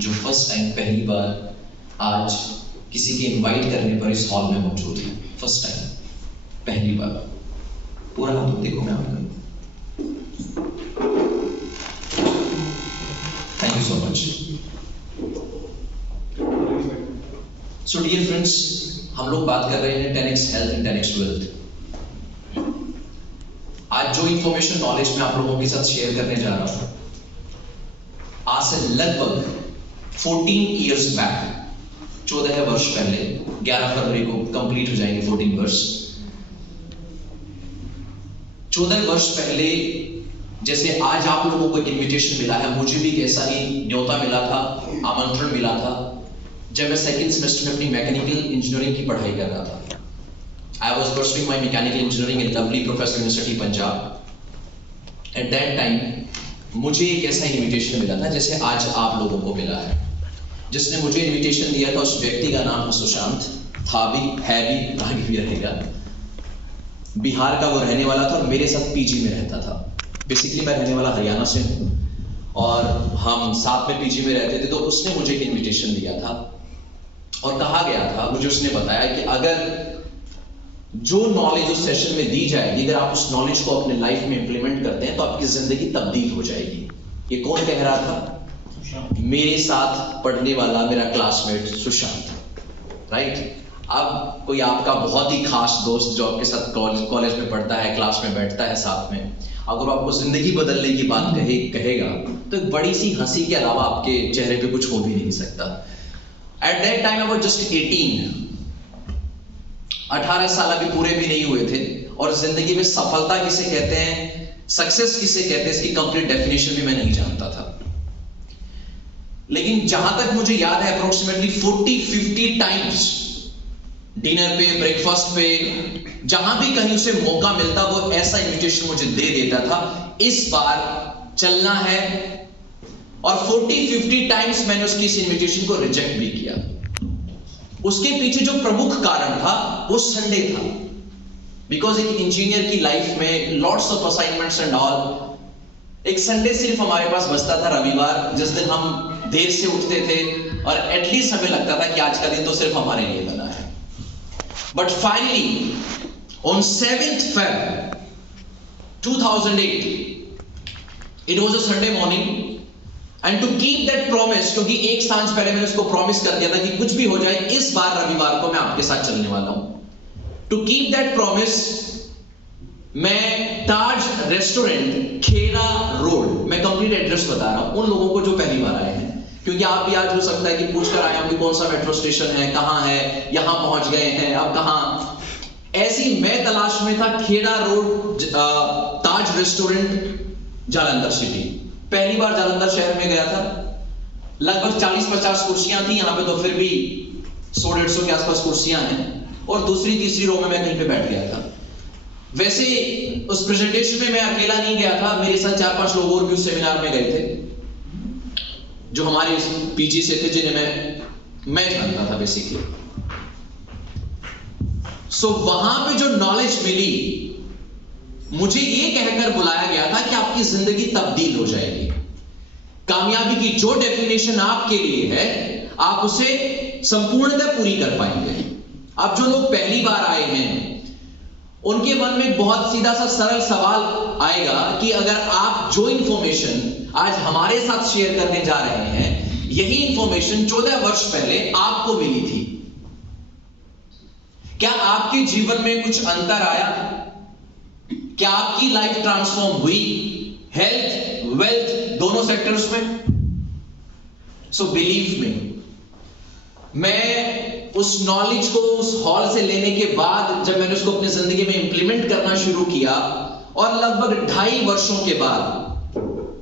जो first time पहली बार आज किसी के इनवाइट करने पर इस हॉल में मौजूद है। फर्स्ट टाइम, पहली बार। पूरा हाथ देखो मैं आपका। Thank you so much. So dear friends, हम लोग बात कर रहे हैं 10x health and 10x wealth. आज जो इंफॉर्मेशन नॉलेज मैं आप लोगों के साथ शेयर करने जा रहा हूं, आज से लगभग 14 इयर्स बैक, 14 वर्ष पहले, 11 फरवरी को कंप्लीट हो जाएंगे 14 वर्ष। 14 वर्ष पहले जैसे आज आप लोगों को इनविटेशन मिला है, मुझे भी ऐसा ही न्योता मिला था, आमंत्रण मिला था, जब मैं सेकंड सेमेस्टर में अपनी मैकेनिकल इंजीनियरिंग की पढ़ाई कर रहा था। I was pursuing my mechanical engineering in Lovely Professor University Punjab. At that time, मुझे एक ऐसा इनविटेशन मिला था जैसे आज आप लोगों को मिला है। जिसने मुझे इनविटेशन दिया था उस व्यक्ति का नाम सुशांत था, भी है, भी आगे भी रहेगा। बिहार का वो रहने वाला था और मेरे साथ पीजी में रहता था। बेसिकली मैं रहने वाला हरियाणा से हूँ और हम साथ में पीजी में रहते थे। तो उसने मुझे एक इनविटेशन दिया था और कहा गया था, मुझे उसने बताया कि अगर जो नॉलेज उस सेशन में दी जाएगी, अगर आप उस नॉलेज को अपने लाइफ में इंप्लीमेंट करते हैं तो आपकी जिंदगी तब्दील हो जाएगी। ये कौन कह रहा था? मेरे साथ पढ़ने वाला मेरा क्लासमेट सुशांत, राइट। अब कोई आपका बहुत ही खास दोस्त जो आपके साथ कॉलेज में पढ़ता है, क्लास में बैठता है साथ में, अगर आपको जिंदगी बदलने की बात कहेगा तो एक बड़ी सी हंसी के अलावा आपके चेहरे पे कुछ हो भी नहीं सकता। At that time I was just 18 साल अभी पूरे भी नहीं हुए थे और जिंदगी में सफलता किसे कहते हैं, सक्सेस किसे कहते हैं, इसकी कंप्लीट डेफिनेशन भी मैं नहीं जानता था। लेकिन जहां तक मुझे याद है अप्रोक्सीमेटली 40-50 टाइम्स डिनर पे, ब्रेकफास्ट पे, जहां भी कहीं उसे मौका मिलता वो ऐसा इनविटेशन मुझे दे देता था, इस बार चलना है। और 40-50 टाइम्स मैंने उसकी इस इनविटेशन को रिजेक्ट भी किया। उसके पीछे जो प्रमुख कारण था वो संडे था, बिकॉज एक इंजीनियर की लाइफ में lots of assignments and all. एक संडे सिर्फ हमारे पास बचता था, रविवार, जिस दिन हम देर से उठते थे और एटलीस्ट हमें लगता था कि आज का दिन तो सिर्फ हमारे लिए बना है। But finally on 7th Feb 2008 it was a Sunday morning and to keep that promise, क्योंकि एक सांझ पहले मैंने उसको प्रॉमिस कर दिया था कि कुछ भी हो जाए इस बार रविवार को मैं आपके साथ चलने वाला हूं। टू कीप दैट प्रॉमिस मैं ताज रेस्टोरेंट, खेड़ा रोड, मैं कंप्लीट एड्रेस बता रहा हूं उन लोगों को जो पहली बार आए हैं, क्योंकि आप भी आज हो सकता है कि पूछकर आए होंगे कौन सा मेट्रो स्टेशन है, कहां है, यहां पहुंच गए हैं, अब कहां। ऐसी मैं तलाश में था खेड़ा रोड, ताज रेस्टोरेंट, जालंधर सिटी। पहली बार जालंधर शहर में गया था। लगभग 40-50 कुर्सियां थी यहां पे, तो फिर भी 100-150 के आसपास कुर्सियां हैं और दूसरी तीसरी रो में मैं कहीं पे बैठ गया था। वैसे उस प्रेजेंटेशन में मैं अकेला नहीं गया था, मेरे साथ 4-5 लोग और भी उस सेमिनार में गए थे जो हमारे पीजी से थे, जिन्हें मैं जानता था बेसिकली। सो वहां पे जो नॉलेज मिली, मुझे ये कहकर बुलाया गया था कि आपकी जिंदगी तब्दील हो जाएगी। कामयाबी की जो डेफिनेशन आपके लिए है आप उसे संपूर्णतः पूरी कर पाएंगे। अब जो लोग पहली बार आए हैं उनके मन में एक बहुत सीधा सा सरल सवाल आएगा कि अगर आप जो इंफॉर्मेशन आज हमारे साथ शेयर करने जा रहे हैं, यही इंफॉर्मेशन 14 वर्ष पहले आपको मिली थी, क्या आपके जीवन में कुछ अंतर आया? क्या आपकी लाइफ ट्रांसफॉर्म हुई, हेल्थ, वेल्थ, दोनों सेक्टर्स में? सो बिलीव मी, मैं उस नॉलेज को उस हॉल से लेने के बाद जब मैंने उसको अपनी जिंदगी में इंप्लीमेंट करना शुरू किया और लगभग 2.5 वर्षों के बाद,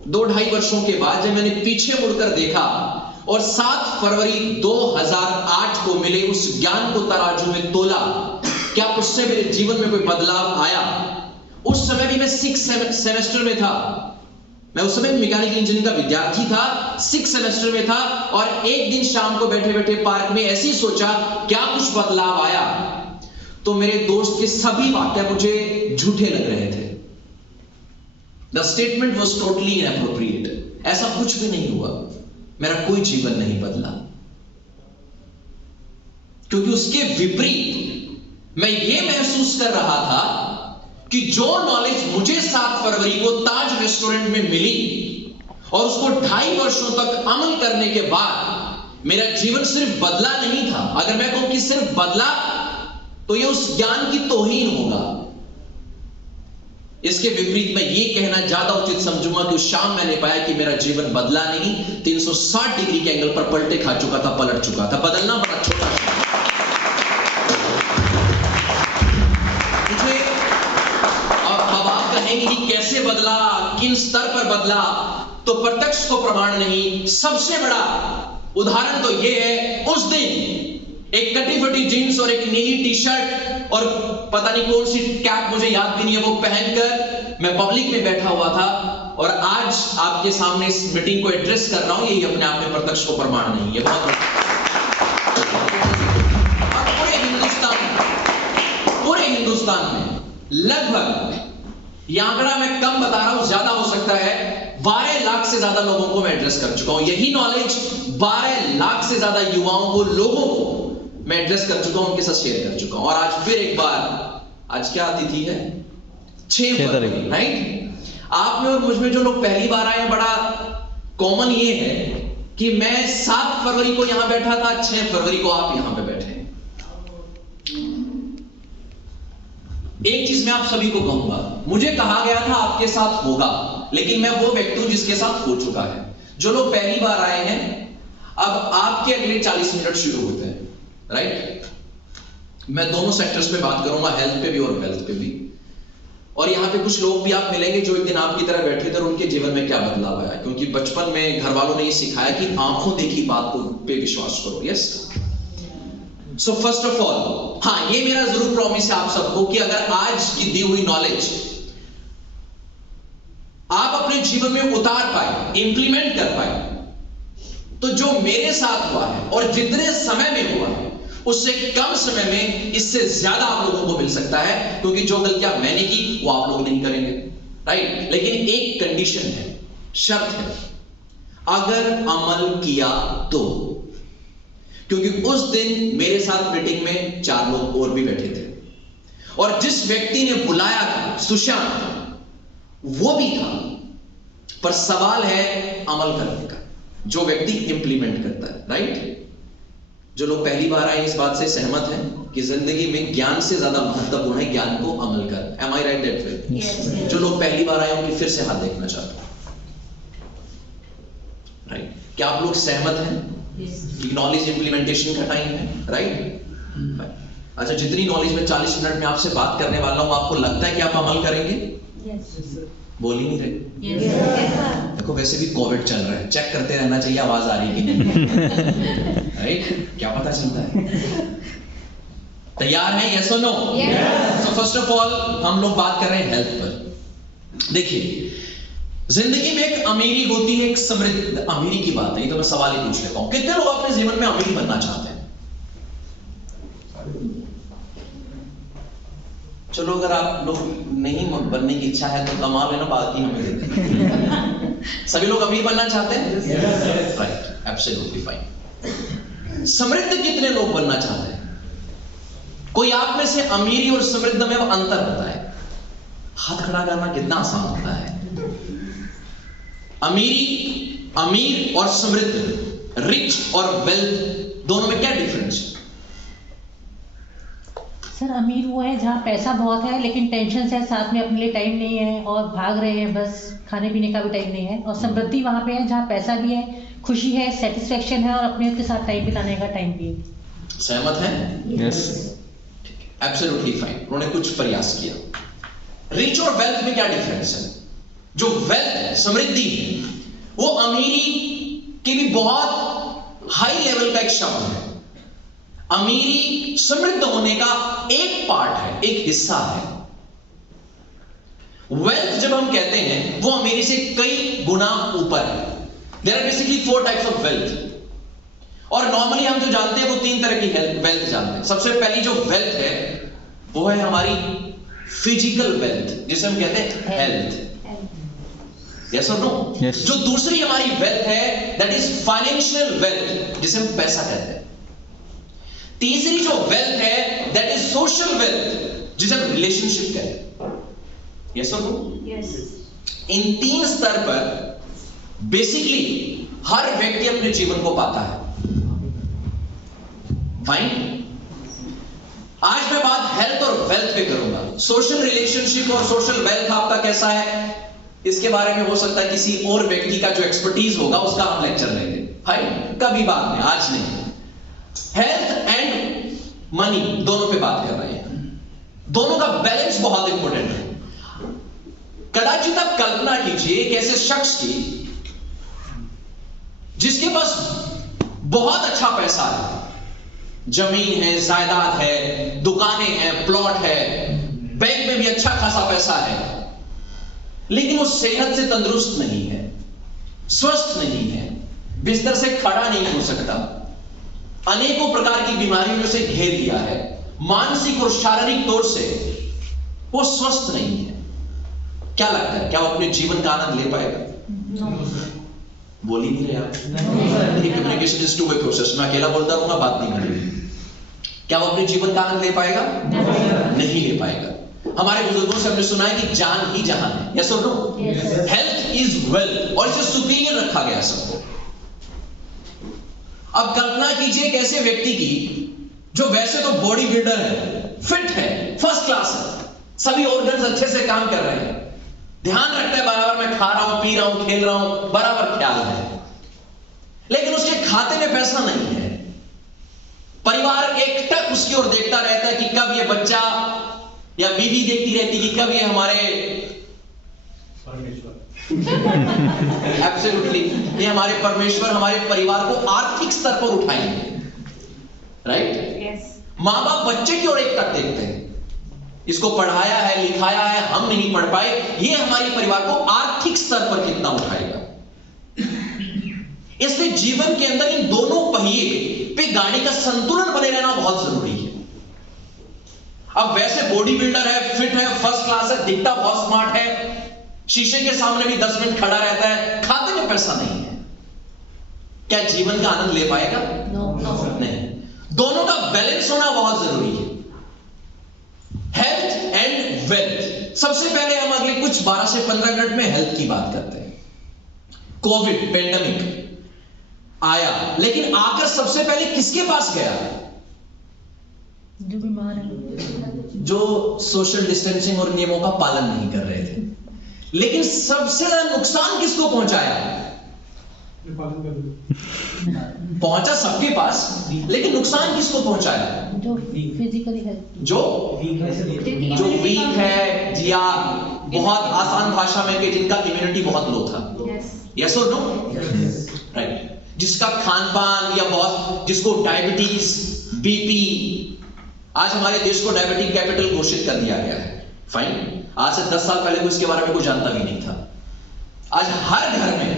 2-2.5 वर्षों के बाद जब मैंने पीछे मुड़कर देखा और 7 फरवरी 2008 को मिले उस ज्ञान को तराजू में तोला, क्या उससे मेरे जीवन में कोई बदलाव आया? उस समय भी मैं 6th सेमेस्टर में था, मैं उस समय मैकेनिकल इंजीनियरिंग का विद्यार्थी था, 6th सेमेस्टर में था और एक दिन शाम को बैठे बैठे पार्क में ऐसे ही सोचा क्या कुछ बदलाव आया, तो मेरे दोस्त के सभी वाक्य मुझे झूठे लग रहे थे। The statement was totally inappropriate, ऐसा कुछ भी नहीं हुआ। मेरा कोई जीवन नहीं बदला, क्योंकि उसके विपरीत मैं ये महसूस कर रहा था कि जो नॉलेज मुझे 7 फरवरी को ताज रेस्टोरेंट में मिली और उसको 2.5 वर्षों तक अमल करने के बाद मेरा जीवन सिर्फ बदला नहीं था। अगर मैं कहूं कि सिर्फ बदला तो यह उस ज्ञान की तौहीन होगा। इसके विपरीत मैं ये कहना ज्यादा उचित समझूंगा कि उस शाम मैंने पाया कि मेरा जीवन बदला नहीं, 360 डिग्री के एंगल पर पलटे खा चुका था, पलट चुका था। बदलना बड़ा छोटा था। मुझे अब आप कहेंगे कि कैसे बदला, किन स्तर पर बदला, तो प्रत्यक्ष को प्रमाण नहीं, सबसे बड़ा उदाहरण तो यह है, उस दिन एक कटी फटी जीन्स और एक नीली टी शर्ट और पता नहीं कौन सी कैप, मुझे याद भी नहीं है, वो पहनकर मैं पब्लिक में बैठा हुआ था और आज आपके सामने इस मीटिंग को एड्रेस कर रहा हूं। यही अपने आप में प्रत्यक्ष को प्रमाण नहीं है। बहुत पूरे हिंदुस्तान में लगभग, यह आंकड़ा मैं कम बता रहा हूं, ज्यादा हो सकता है, 12 लाख से ज्यादा लोगों को मैं एड्रेस कर चुका हूं। यही नॉलेज 12 लाख से ज्यादा युवाओं को, लोगों को मैं एड्रेस कर चुका हूं, उनके साथ शेयर कर चुका हूं। और आज फिर एक बार, आज क्या तिथि है? 6 फरवरी, राइट? आप में और मुझ में जो लोग पहली बार आए हैं, बड़ा कॉमन ये है कि मैं 7 फरवरी को यहां बैठा था, 6 फरवरी को आप यहां पे बैठे। एक चीज मैं आप सभी को कहूंगा, मुझे कहा गया था आपके साथ होगा, लेकिन मैं वो व्यक्ति हूं जिसके साथ हो चुका है। जो लोग पहली बार आए हैं, अब आपके अगले 40 मिनट शुरू होते हैं, राइट? मैं दोनों सेक्टर्स पे बात करूंगा, हेल्थ पे भी और वेल्थ पे भी। और यहां पे कुछ लोग भी आप मिलेंगे जो एक दिन आपकी तरह बैठे थे और उनके जीवन में क्या बदलाव आया, क्योंकि बचपन में घर वालों ने ये सिखाया कि आंखों देखी बात को पे विश्वास करो। Yes, so first of all, हाँ, ये मेरा जरूर प्रॉमिस है आप सबको कि अगर आज की दी हुई नॉलेज आप अपने जीवन में उतार पाए, इंप्लीमेंट कर पाए, तो जो मेरे साथ हुआ है और जितने समय में हुआ है उससे कम समय में इससे ज्यादा आप लोगों को मिल सकता है, क्योंकि जो गलतियां मैंने की वो आप लोग नहीं करेंगे, राइट? लेकिन एक कंडीशन है, शर्त है, अगर अमल किया तो। क्योंकि उस दिन मेरे साथ मीटिंग में 4 लोग और भी बैठे थे और जिस व्यक्ति ने बुलाया था, सुशांत, वो भी था, पर सवाल है अमल करने का, जो व्यक्ति इंप्लीमेंट करता है, राइट? जो लोग पहली बार आए इस बात से सहमत हैं कि जिंदगी में ज्ञान से ज्यादा महत्वपूर्ण है ज्ञान को अमल करना। Am I right that way? जो लोग पहली बार आए उनकी फिर से हाथ देखना चाहता हूं, राइट? क्या आप लोग सहमत हैं कि नॉलेज इंप्लीमेंटेशन का टाइम है, राइट? अच्छा, जितनी नॉलेज में 40 मिनट में आपसे बात करने वाला हूं, आपको लगता है कि आप अमल करेंगे? बोल ही नहीं रहे। देखो, वैसे भी कोविड चल रहा है, चेक करते रहना चाहिए आवाज आ रही है कि नहीं, राइट? क्या पता चलता है। तैयार है? यस और no? So first of all हम लोग बात कर रहे हैं हेल्थ पर। देखिए, जिंदगी में एक अमीरी होती है, एक समृद्धि। अमीरी की बात है तो मैं सवाल ही पूछ लेता हूं, कितने लोग अपने जीवन में अमीर बनना चाहते हैं? चलो, अगर आप लोग नहीं बनने की इच्छा है तो कमा लेना, बाकी हमें दे दें। सभी लोग अमीर बनना चाहते हैं? Right, absolutely fine. समृद्ध कितने लोग बनना चाहते हैं? कोई आप में से अमीरी और समृद्ध में अंतर होता है? हाथ खड़ा करना कितना आसान होता है। अमीर और समृद्ध, रिच और वेल्थ, दोनों में क्या डिफरेंस है? सर, अमीर वो है जहाँ पैसा बहुत है लेकिन टेंशन है, साथ में अपने लिए टाइम नहीं है और भाग रहे हैं, बस खाने पीने का भी टाइम नहीं है। और समृद्धि वहाँ पे है जहाँ पैसा भी है, खुशी है, सेटिस्फेक्शन है और अपने के साथ टाइम बिताने का टाइम भी है। सहमत हैं? Yes, absolutely fine. उन्होंने कुछ प्रयास किया। रिच और वेल्थ में क्या डिफरेंस है? जो वेल्थ है, समृद्धि है, वो अमीरी की भी बहुत हाई लेवल का एक शब्द है। अमीरी समृद्ध होने का एक पार्ट है, एक हिस्सा है। वेल्थ जब हम कहते हैं वो अमीरी से कई गुना ऊपर है। There are basically 4 types of wealth. और नॉर्मली हम जो जानते हैं वो 3 तरह की वेल्थ जानते हैं। सबसे पहली जो वेल्थ है वो है हमारी फिजिकल वेल्थ, जिसे हम कहते हैं हेल्थ। यस और नो? Yes. जो दूसरी हमारी वेल्थ है दैट इज फाइनेंशियल वेल्थ, जिसे हम पैसा कहते हैं। तीसरी जो वेल्थ है दैट इज सोशल वेल्थ, जिसे हम रिलेशनशिप कहते हैं। यस और नो? Yes. इन 3 स्तर पर बेसिकली हर व्यक्ति अपने जीवन को पाता है। फाइन। आज मैं बात हेल्थ और वेल्थ पे करूंगा। सोशल रिलेशनशिप और सोशल वेल्थ आपका कैसा है, इसके बारे में हो सकता है किसी और व्यक्ति का जो एक्सपर्टीज होगा उसका हम लेक्चर लेंगे। फाइन, कभी बाद में, आज नहीं। हेल्थ एंड मनी दोनों पे बात कर रहे हैं। दोनों का बैलेंस बहुत इंपॉर्टेंट है। कदाचित आप कल्पना कीजिए एक ऐसे शख्स की जिसके पास बहुत अच्छा पैसा है, जमीन है, जायदाद है, दुकानें हैं, प्लॉट है, बैंक में भी अच्छा खासा पैसा है, लेकिन वो सेहत से तंदुरुस्त नहीं है, स्वस्थ नहीं है, बिस्तर से खड़ा नहीं हो सकता, अनेकों प्रकार की बीमारियों ने उसे घेर लिया है, मानसिक और शारीरिक तौर से वो स्वस्थ नहीं है। क्या लगता है, क्या वो अपने जीवन का आनंद ले पाएगा? बोल ही नहीं रहे आप। Communication is two way process. मैं अकेला बोलता रहूंगा, बात नहीं करेंगे। क्या वो अपने जीवन का आनंद ले पाएगा? नहीं ले पाएगा। हमारे बुजुर्गों से हमने सुना है कि जान ही जहान है। यस और नो? हेल्थ इज वेल्थ, और इसे सुपीरियर रखा गया सबको। अब कल्पना कीजिए एक ऐसे व्यक्ति की जो वैसे तो बॉडी बिल्डर है, फिट है, फर्स्ट क्लास है, सभी ऑर्गन्स अच्छे से काम कर रहे हैं, ध्यान रखता है बराबर, मैं खा रहा हूं, पी रहा हूं, खेल रहा हूं, बराबर ख्याल है, लेकिन उसके खाते में पैसा नहीं है। परिवार एकटक उसकी ओर देखता रहता है कि कब ये बच्चा या बीवी देखती रहती कि कब ये हमारे एब्सोल्युटली ये हमारे परमेश्वर हमारे परिवार को आर्थिक स्तर पर उठाएंगे। राइट? Yes. मां बाप बच्चे की ओर एकटक देखते हैं, इसको पढ़ाया है, लिखाया है, हम नहीं पढ़ पाए, ये हमारे परिवार को आर्थिक स्तर पर कितना उठाएगा। इसलिए जीवन के अंदर इन दोनों पहिए पे गाड़ी का संतुलन बने रहना बहुत जरूरी है। अब वैसे बॉडी बिल्डर है, फिट है, फर्स्ट क्लास है, दिखता बहुत स्मार्ट है, शीशे के सामने भी 10 मिनट खड़ा रहता है, खाते में पैसा नहीं है, क्या जीवन का आनंद ले पाएगा? नहीं। दोनों का बैलेंस होना बहुत जरूरी है, हेल्थ एंड वेल्थ। सबसे पहले हम अगले कुछ 12 से 15 मिनट में हेल्थ की बात करते हैं। कोविड पेंडेमिक आया, लेकिन आकर सबसे पहले किसके पास गया? जो बीमार है, जो सोशल डिस्टेंसिंग और नियमों का पालन नहीं कर रहे थे। लेकिन सबसे ज्यादा नुकसान किसको पहुंचाया? पहुंचा सबके पास, लेकिन नुकसान किसको पहुंचाया? जो फिजिकली हेल्थ, जो वीक है, या बहुत आसान भाषा में कि जिनका इम्यूनिटी बहुत लो था। Yes. यस और नो? राइट। जिसका खान पान, या बहुत जिसको डायबिटीज, बीपी, आज हमारे देश को डायबिटिक कैपिटल घोषित कर दिया गया है। फाइन, आज से 10 साल पहले कोई इसके बारे में कोई जानता भी नहीं था। आज हर घर में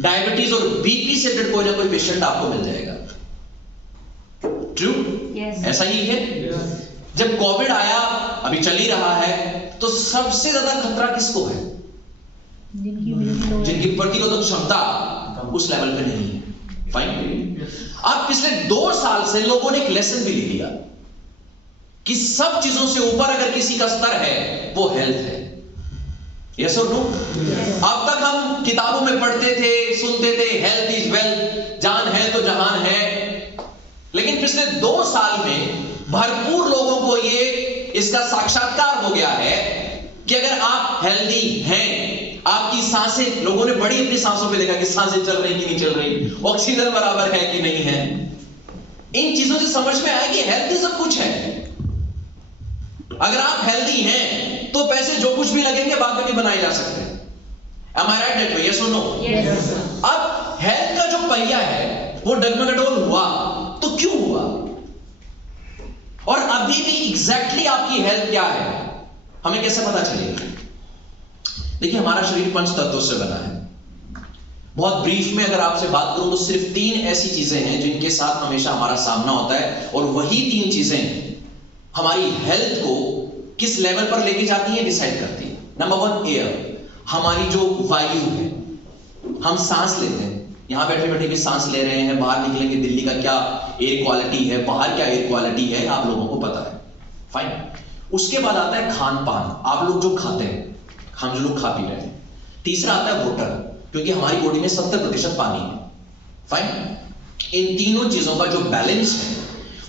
डायबिटीज और बीपी से रिलेटेड कोई ना कोई पेशेंट आपको मिल जाएगा। ट्रू? Yes. ऐसा ही है। जब कोविड आया, अभी चल ही रहा है, तो सबसे ज्यादा खतरा किसको है? जिनकी इम्यूनिटी लो है, जिनकी प्रतिरोधक क्षमता उस लेवल पे नहीं है। फाइन। अब पिछले 2 साल से लोगों ने एक लेसन भी ले लिया कि सब चीजों से ऊपर अगर किसी का स्तर है वो हेल्थ है। यस और नो? अब तक हम किताबों में पढ़ते थे, सुनते थे, हेल्थ इज वेल्थ, जान है तो जहान है, लेकिन पिछले 2 साल में भरपूर लोगों को ये इसका साक्षात्कार हो गया है कि अगर आप हेल्दी हैं, आपकी सांसें, लोगों ने बड़ी अपनी सांसों पे देखा कि सांसें चल रही कि नहीं चल रही, ऑक्सीजन बराबर है कि नहीं है, इन चीजों से समझ में आया कि हेल्थ ही सब कुछ है। अगर आप हेल्दी हैं तो पैसे जो कुछ भी लगेंगे बाद में भी बनाए जा सकते हैं। Am I right that way? Yes or no? Yes. अब हेल्थ का जो पहिया है वो डगमगडोल हुआ तो क्यों हुआ, और अभी भी एग्जैक्टली आपकी हेल्थ क्या है हमें कैसे पता चलेगा? देखिए, हमारा शरीर 5 तत्वों से बना है। बहुत ब्रीफ में अगर आपसे बात करूं तो सिर्फ 3 ऐसी चीजें हैं जिनके साथ हमेशा हमारा सामना होता है, और वही 3 चीजें हमारी हेल्थ को किस लेवल पर लेके जाती है डिसाइड करती है। Number 1 air. हमारी जो वायु है, हम सांस लेते हैं, यहां बैठे बैठे भी सांस ले रहे हैं, बाहर निकलेंगे दिल्ली का क्या एयर क्वालिटी है, बाहर क्या एयर क्वालिटी है, आप लोगों को पता है। फाइन। उसके बाद आता है खान पान, आप लोग जो खाते हैं, हम जो लोग खा पी रहे हैं। तीसरा आता है वाटर, क्योंकि हमारी बॉडी में 70% पानी है। फाइन। इन तीनों चीजों का जो बैलेंस है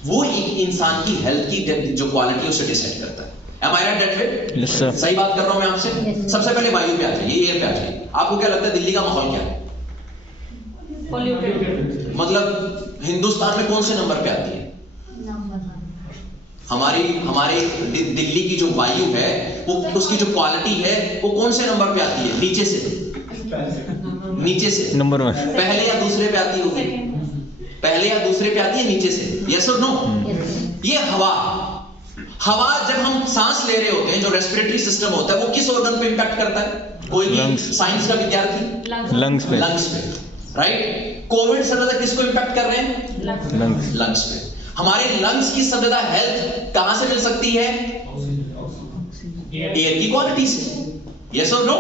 वो एक इंसान की हेल्थ की जो क्वालिटी है उसे डिसाइड करता है। Am I right that way? Yes, sir. सही बात कर रहा हूं मैं आपसे? Yes, sir. सबसे पहले वायु पे आ जाइए, एयर पे आ जाइए। आपको क्या लगता है दिल्ली का माहौल क्या है? पॉल्यूटेड। मतलब हिंदुस्तान में कौन से नंबर पे आती है? हमारे दिल्ली की जो वायु है वो उसकी जो क्वालिटी है वो कौन से नंबर पे आती है? नीचे से? नीचे से? नंबर 1। पहले या दूसरे पे आती होगी? पहले या दूसरे पे आती है नीचे से? यस और नो? ये हवा जब हम सांस ले रहे होते हैं, जो रेस्पिरेटरी सिस्टम होता है वो किस ऑर्गन पे इंपैक्ट करता है? कोई भी साइंस का विद्यार्थी? लंग्स पे। लंग्स पे, राइट। कोविड से ज्यादा किसको इंपैक्ट कर रहे हैं? लंग्स पे। हमारे लंग्स की सबसे ज्यादा हेल्थ कहां से मिल सकती है? एयर की क्वालिटी से। यस और नो?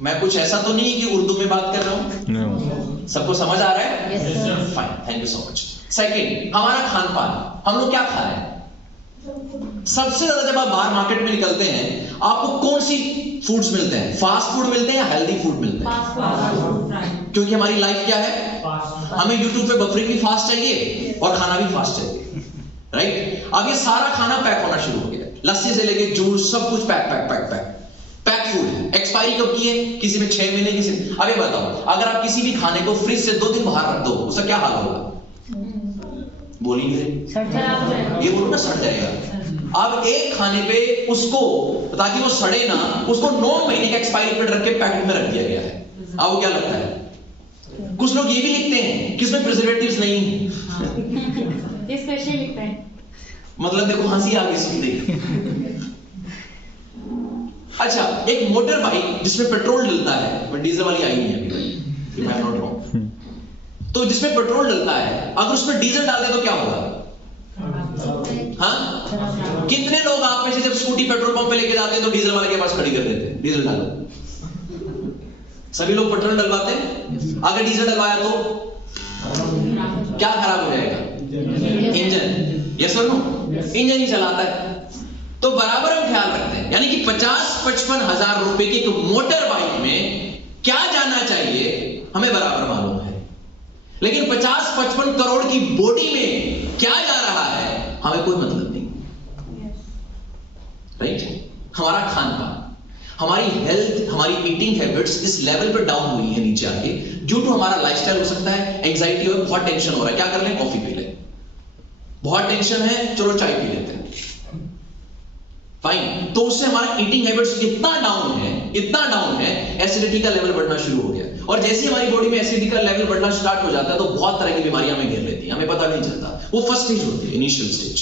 मैं कुछ ऐसा तो नहीं कि उर्दू में बात कर रहा हूं? सबको समझ आ रहा है? Fine, thank you so much. Second, हमारा खान पान, हम लोग क्या खा रहे हैं? सबसे ज्यादा जब आप बाहर मार्केट में निकलते हैं आपको कौन सी फूड्स मिलते हैं? फास्ट फूड मिलते हैं या हेल्दी फूड मिलते हैं? क्योंकि हमारी लाइफ क्या है, हमें यूट्यूब पे बफरिंग भी फास्ट चाहिए और खाना भी फास्ट चाहिए, राइट? अब ये सारा खाना पैक होना शुरू हो गया, लस्सी से लेके जूस सब कुछ पैक फूड है। एक्सपायरी कब की है? किसी में 6 महीने, किसी में। अब ये बताओ, अगर आप किसी भी खाने को फ्रिज से 2 दिन बाहर रख दो उसका क्या हाल होगा? बोलेंगे ये बोलो ना, सड़ जाएगा। अब एक खाने पे उसको, ताकि वो सड़े ना, उसको 9 महीने का एक्सपायरी पीरियड रख के पैकेट में रख दिया गया है। आपको क्या लगता है? कुछ लोग ये भी लिखते हैं कि इसमें प्रिजर्वेटिव्स नहीं है। ये स्पेशली लिखते हैं। मतलब देखो हंसी आ गई सुनते। अच्छा, एक मोटर बाइक जिसमें पेट्रोल डलता है, डीजल वाली आई नहीं है अभी, if I am not wrong, तो जिसमें पेट्रोल डलता है, अगर उसमें डीजल डाल दे तो क्या होगा? हाँ? कितने लोग आप में से जब स्कूटी पेट्रोल पंप पे लेके जाते हैं तो डीजल वाले के पास खड़ी कर देते हैं, डीजल डालो? सभी लोग पेट्रोल डलवाते हैं। अगर डीजल डलवाया तो क्या खराब हो जाएगा? इंजन। यस और नो? इंजन ही चलाता है। तो बराबर हम ख्याल रखते हैं, यानी कि 50-55 हजार रुपए की एक मोटर बाइक में क्या जाना चाहिए हमें बराबर मालूम है, लेकिन 50-55 करोड़ की बॉडी में क्या जा रहा है हमें कोई मतलब नहीं, राइट? हमारा खान पान, हमारी हेल्थ, हमारी ईटिंग हैबिट्स इस लेवल पर डाउन हुई है नीचे आके, ड्यू टू हमारा लाइफस्टाइल हो सकता है, एंजाइटी हो, बहुत टेंशन हो रहा है, क्या कर लें? कॉफी पी लें। बहुत टेंशन है, चलो चाय पी लेते हैं। फाइन। तो उससे हमारा ईटिंग हैबिट्स इतना डाउन है, एसिडिटी का लेवल बढ़ना शुरू हो गया। और जैसे ही हमारी बॉडी में एसिडिटी का लेवल बढ़ना स्टार्ट हो जाता है तो बहुत तरह की बीमारियां हमें घेर लेती हैं, हमें पता नहीं चलता। वो फर्स्ट स्टेज होती है, इनिशियल स्टेज।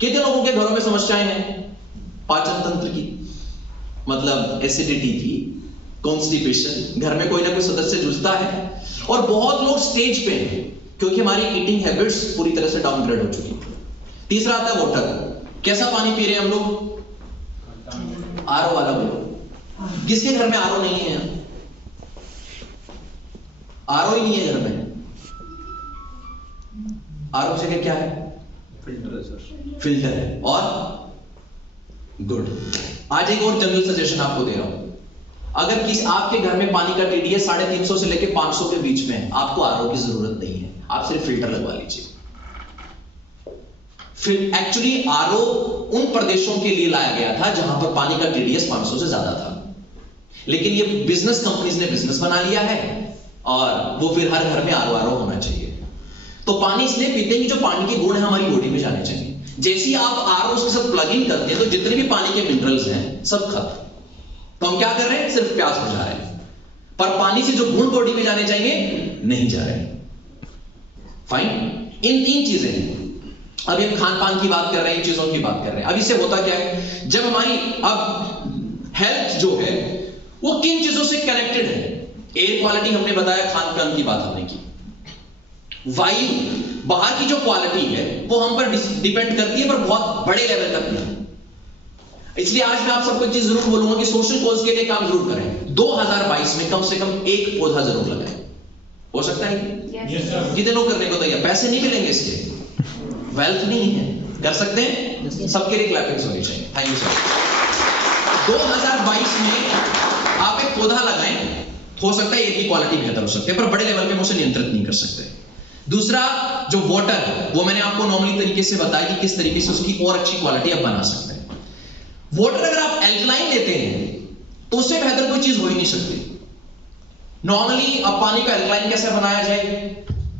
कितने लोगों के घरों में समस्याएं हैं पाचन तंत्र की, मतलब एसिडिटी की, कॉन्स्टिपेशन, घर में कोई ना कोई सदस्य जूझता है, और बहुत लोग स्टेज पे हैं क्योंकि हमारी ईटिंग हैबिट्स पूरी तरह से डाउनग्रेड हो चुकी है। तीसरा आता है वाटर। कैसा पानी पी रहे हैं हम लोग? आरओ वाला बोलो। किसके घर में आरओ नहीं है? आरओ ही नहीं है घर में। आरओ जगह क्या है? फिल्टर है सर। फिल्टर है। और गुड। आज एक और जनरल सजेशन आपको दे रहा हूं, अगर किसी आपके घर में पानी का टीडीएस 350 से लेके 500 के बीच में है, आपको आरओ की जरूरत नहीं है, आप सिर्फ फिल्टर लगवा लीजिए। फिर एक्चुअली आरओ उन प्रदेशों के लिए लाया गया था जहां पर पानी का टीडीएस 500 से ज्यादा था, लेकिन ये बिजनेस कंपनीज ने बिजनेस बना लिया है और वो फिर हर घर में आरओ होना चाहिए। तो पानी इसलिए पीते हैं कि जो पानी के गुण है हमारी बॉडी में जाने चाहिए। जैसे ही आप आरओ के साथ प्लग इन करते हैं तो जितने भी पानी के मिनरल्स हैं सब खत्म। तो हम क्या कर रहे हैं? सिर्फ प्यास बुझा रहे हैं, पर पानी से जो गुण बॉडी में जाने चाहिए नहीं जा रहे। फाइन। इन 3 चीजें हैं। अभी हम खान पान की बात कर रहे हैं, चीजों की बात कर रहे हैं। अब इससे होता क्या है, जब हमारी अब हेल्थ जो है वो किन चीजों से कनेक्टेड है? एयर क्वालिटी हमने बताया, खान पान की बात हमने की, वायु, बाहर की जो क्वालिटी है वो हम पर डिपेंड करती है, पर बहुत बड़े लेवल तक नहीं। इसलिए आज मैं आप सबको एक चीज जरूर बोलूंगा कि सोशल कॉज के लिए काम जरूर करें। 2022 में कम से कम एक पौधा जरूर लगाएं। हो सकता है कितने लोग करने को तैयार? पैसे नहीं मिलेंगे इसके, वेल्थ नहीं है, कर सकते हैं? सबके लिए क्लैपिंग्स होनी चाहिए। Thank you sir. 2022 में आप एक पौधा लगाएं, हो सकता है एयर की क्वालिटी बेहतर हो सकती है, पर बड़े लेवल पे उसे नियंत्रित नहीं कर सकते। दूसरा, जो वाटर, वो मैंने आपको नॉर्मली तरीके से बताया कि किस तरीके से उसकी और अच्छी क्वालिटी आप बना सकते हैं। वाटर अगर आप एल्कलाइन लेते हैं तो उससे बेहतर कोई चीज हो ही नहीं सकती। नॉर्मली अब पानी को एल्कलाइन कैसे बनाया जाए,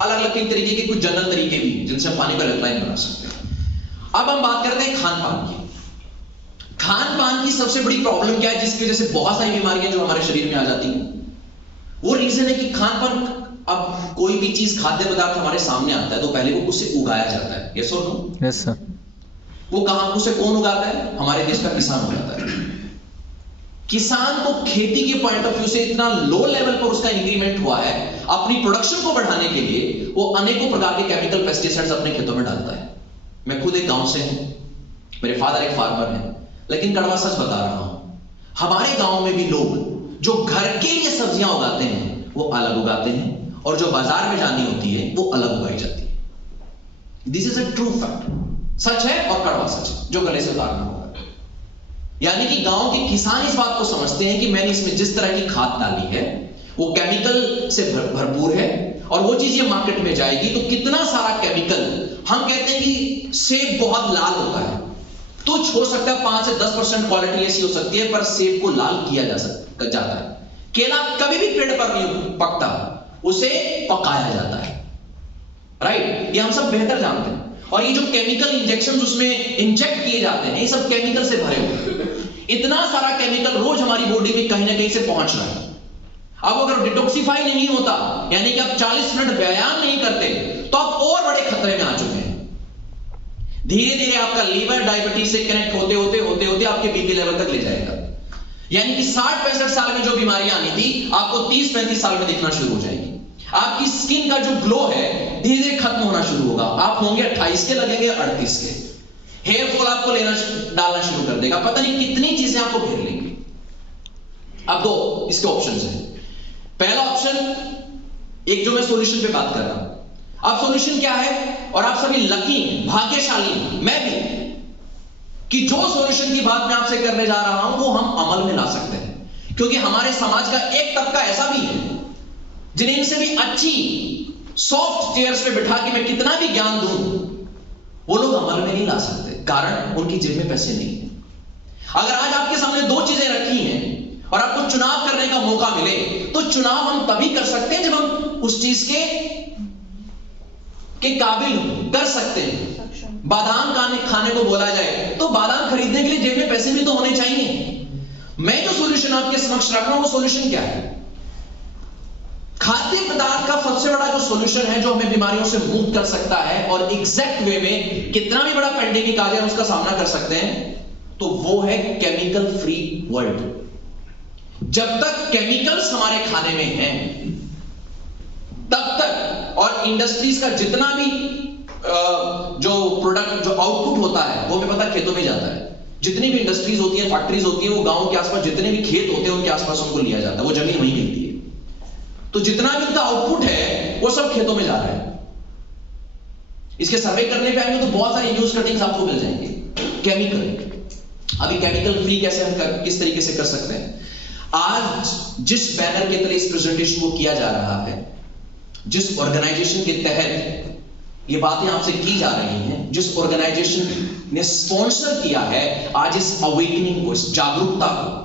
अलग अलग तरीके के कुछ जनरल तरीके भी जिनसे हम पानी को एल्कलाइन बना सकते हैं। अब हम बात करते हैं खान पान की। खान पान की सबसे बड़ी प्रॉब्लम क्या है जिसकी वजह से बहुत सारी बीमारियां जो हमारे शरीर में आ जाती हैं? वो रीजन है कि खान पान, अब कोई भी चीज खाद्य पदार्थ हमारे सामने आता है तो पहले वो उसे उगाया जाता है। यस और नो? Yes sir. वो कहां, उसे कौन उगाता है? हमारे देश का किसान उगाता है। किसान को खेती के पॉइंट ऑफ व्यू से इतना लो लेवल पर उसका इंक्रीमेंट हुआ है, अपनी प्रोडक्शन को बढ़ाने के लिए वो अनेकों प्रकार के केमिकल पेस्टिसाइड्स अपने खेतों में डालता है। मैं खुद एक गांव से हूं, मेरे फादर एक फार्मर हैं, लेकिन कड़वा सच बता रहा हूं, हमारे गांव में भी लोग जो घर के लिए सब्जियां उगाते हैं वो अलग उगाते हैं, और जो बाजार में जानी होती है वो अलग उगाई जाती है। This is a true fact, सच है और कड़वा सच है जो गले से उतारना होगा। यानी कि गांव के किसान इस बात को समझते हैं कि मैंने इसमें जिस तरह की खाद डाली है वो केमिकल से भरपूर है, और वो चीज ये मार्केट में जाएगी तो कितना सारा केमिकल, हम कहते हैं कि सेब बहुत लाल होता है, तो हो सकता है 5 से 10% क्वालिटी ऐसी हो सकती है, पर सेब को लाल किया जाता है। केला कभी भी पेड़ पर नहीं पकता, उसे पकाया जाता है। राइट? ये हम सब बेहतर जानते हैं। और ये जो केमिकल इंजेक्शन उसमें इंजेक्ट किए जाते हैं, ये सब केमिकल से भरे हुए हैं। इतना सारा केमिकल रोज हमारी बॉडी में कहीं ना कहीं से पहुंच रहा है। अब अगर डिटॉक्सिफाई नहीं होता, यानी कि आप 40 मिनट व्यायाम नहीं करते, तो आप और बड़े खतरे में आ चुके हैं। धीरे धीरे आपका लीवर डायबिटीज से कनेक्ट होते होते आपके बीपी लेवल तक ले जाएगा। यानी कि 60-65 साल में जो बीमारियां आनी थी, आपको 30-35 साल में दिखना शुरू हो जाएगी। आपकी स्किन का जो ग्लो है धीरे धीरे खत्म होना शुरू होगा। आप होंगे 28 के, लगेंगे 38 के। हेयर फॉल आपको डालना शुरू कर देगा, पता नहीं कितनी चीजें आपको घेर लेंगी। अब दो इसके ऑप्शंस हैं। पहला ऑप्शन, एक जो मैं सॉल्यूशन पे बात कर रहा हूं, अब सॉल्यूशन क्या है, और आप सभी लकी हैं, भाग्यशाली हैं, मैं भी, कि जो सॉल्यूशन की बात मैं आपसे करने जा रहा हूं वो हम अमल में ला सकते हैं। क्योंकि हमारे समाज का एक तबका ऐसा भी है जिन्हें इनसे भी अच्छी सॉफ्ट चेयर्स पे बिठा के मैं कितना भी ज्ञान दूं, वो लोग अमल में नहीं ला सकते, कारण उनकी जेब में पैसे नहीं है। अगर आज आपके सामने दो चीजें रखी हैं और आपको चुनाव करने का मौका मिले, तो चुनाव हम तभी कर सकते हैं जब हम उस चीज के काबिल कर सकते हैं। बादाम खाने को बोला जाए तो बादाम खरीदने के लिए जेब में पैसे भी तो होने चाहिए। मैं जो सॉल्यूशन आपके समक्ष रख रहा हूं वो सॉल्यूशन क्या है? खाद्य पदार्थ का सबसे बड़ा जो सॉल्यूशन है जो हमें बीमारियों से मुक्त कर सकता है और एग्जैक्ट वे में कितना भी बड़ा पेंडेमिक आ जाए उसका सामना कर सकते हैं, तो वो है केमिकल फ्री वर्ल्ड। जब तक केमिकल्स हमारे खाने में हैं तब तक, और इंडस्ट्रीज का जितना भी जो प्रोडक्ट, जो आउटपुट होता है वो हमें पता खेतों में जाता है। जितनी भी इंडस्ट्रीज होती है, फैक्ट्रीज होती है, वो गांव के आसपास जितने भी खेत होते हैं उनके आसपास उनको लिया जाता है, वो जमीन वहीं मिलती है। तो जितना भी उनका आउटपुट है वो सब खेतों में जा रहा है। इसके सर्वे करने पे आएंगे तो बहुत सारी न्यूज कटिंग्स आपको मिल जाएंगे। केमिकल, अभी केमिकल फ्री कैसे हम किस तरीके से कर सकते हैं? आज जिस बैनर के तले इस प्रेजेंटेशन को किया जा रहा है, जिस ऑर्गेनाइजेशन के तहत ये बातें आपसे की जा रही हैं, जिस ऑर्गेनाइजेशन ने स्पॉन्सर किया है आज इस अवेकनिंग को, इस जागरूकता को,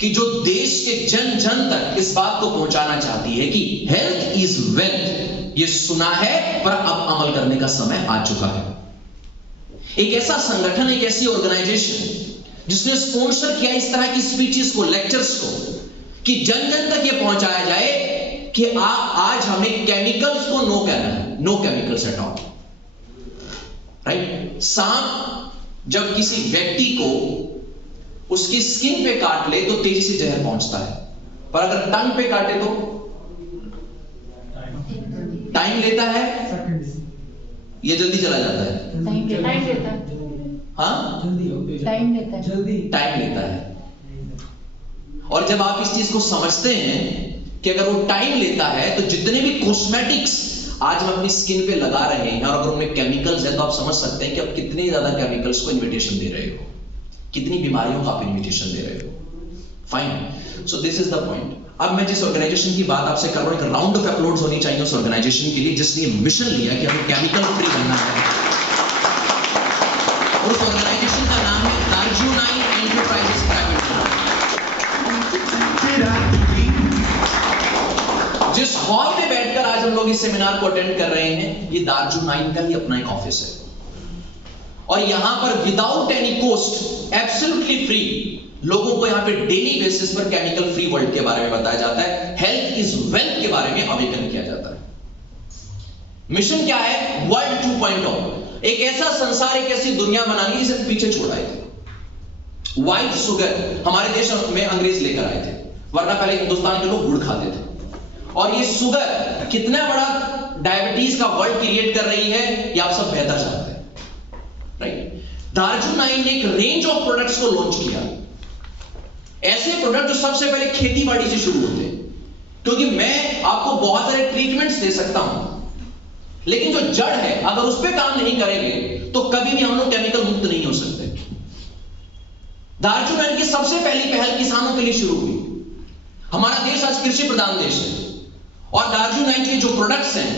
कि जो देश के जन जन तक इस बात को पहुंचाना चाहती है कि हेल्थ इज वेल्थ, ये सुना है पर अब अमल करने का समय आ चुका है। एक ऐसा संगठन, एक ऐसी ऑर्गेनाइजेशन जिसने स्पॉन्सर किया इस तरह की स्पीचेस को, लेक्चर्स को, कि जन जन तक ये पहुंचाया जाए कि आज हमें केमिकल्स को नो कहना है, no chemicals at all. Right? सांप जब किसी व्यक्ति को उसकी स्किन पे काट ले तो तेजी से जहर पहुंचता है, पर अगर टंग पे काटे तो टाइम लेता है, ये जल्दी चला जाता है। टाइम लेता है। हाँ, टाइम लेता है, जल्दी टाइम लेता है। और जब आप इस चीज को समझते हैं कि अगर वो टाइम लेता है तो जितने भी कॉस्मेटिक्स आज हम अपनी स्किन पे लगा रहे हैं और अगर उनमें केमिकल्स है तो आप समझ सकते हैं कि आप कितने ज्यादा केमिकल्स को इन्विटेशन दे रहे हो, कितनी बीमारियों का आप इन्विटेशन दे रहे हो। Fine, so this is the point. अब मैं जिस ऑर्गेनाइजेशन की बात आपसे कर रहा हूं, एक राउंड ऑफ अप्लॉज होनी चाहिए उस ऑर्गेनाइजेशन के लिए जिसने मिशन लिया कि हमें केमिकल फ्री बनना है। और उस ऑर्गेनाइजेशन का नाम है दार्जिलिंग एंटरप्राइजेस प्राइवेट लिमिटेड। जिस हॉल में बैठकर आज हम लोग इस सेमिनार को अटेंड कर रहे हैं, ये दार्जिलिंग का ही अपना एक ऑफिस है और यहां पर without any cost, absolutely free लोगों को यहां पे डेली बेसिस पर केमिकल फ्री वर्ल्ड के बारे में बताया जाता है, हेल्थ इज वेल्थ के बारे में अवेकन किया जाता है। मिशन क्या है? वर्ल्ड 2.0, एक ऐसा संसार, एक ऐसी दुनिया बनानी जिसे पीछे छोड़ा है। व्हाइट शुगर हमारे देश में अंग्रेज लेकर आए थे, वरना पहले हिंदुस्तान के लोग गुड़ खाते थे। और ये शुगर कितना बड़ा डायबिटीज का वर्ल्ड क्रिएट कर रही है ये आप सब बेहतर जानते हैं, राइट? दार्जिलिंग ने एक रेंज ऑफ प्रोडक्ट्स को लॉन्च किया, ऐसे प्रोडक्ट जो सबसे पहले खेती बाड़ी से शुरू होते हैं, क्योंकि मैं आपको बहुत सारे ट्रीटमेंट्स दे सकता हूं लेकिन जो जड़ है अगर उस पर काम नहीं करेंगे तो कभी भी हम लोग केमिकल मुक्त नहीं हो सकते। दार्जिलिंग की सबसे पहली पहल किसानों के लिए शुरू हुई। हमारा देश आज कृषि प्रधान देश है और दार्जिलिंग के जो प्रोडक्ट्स हैं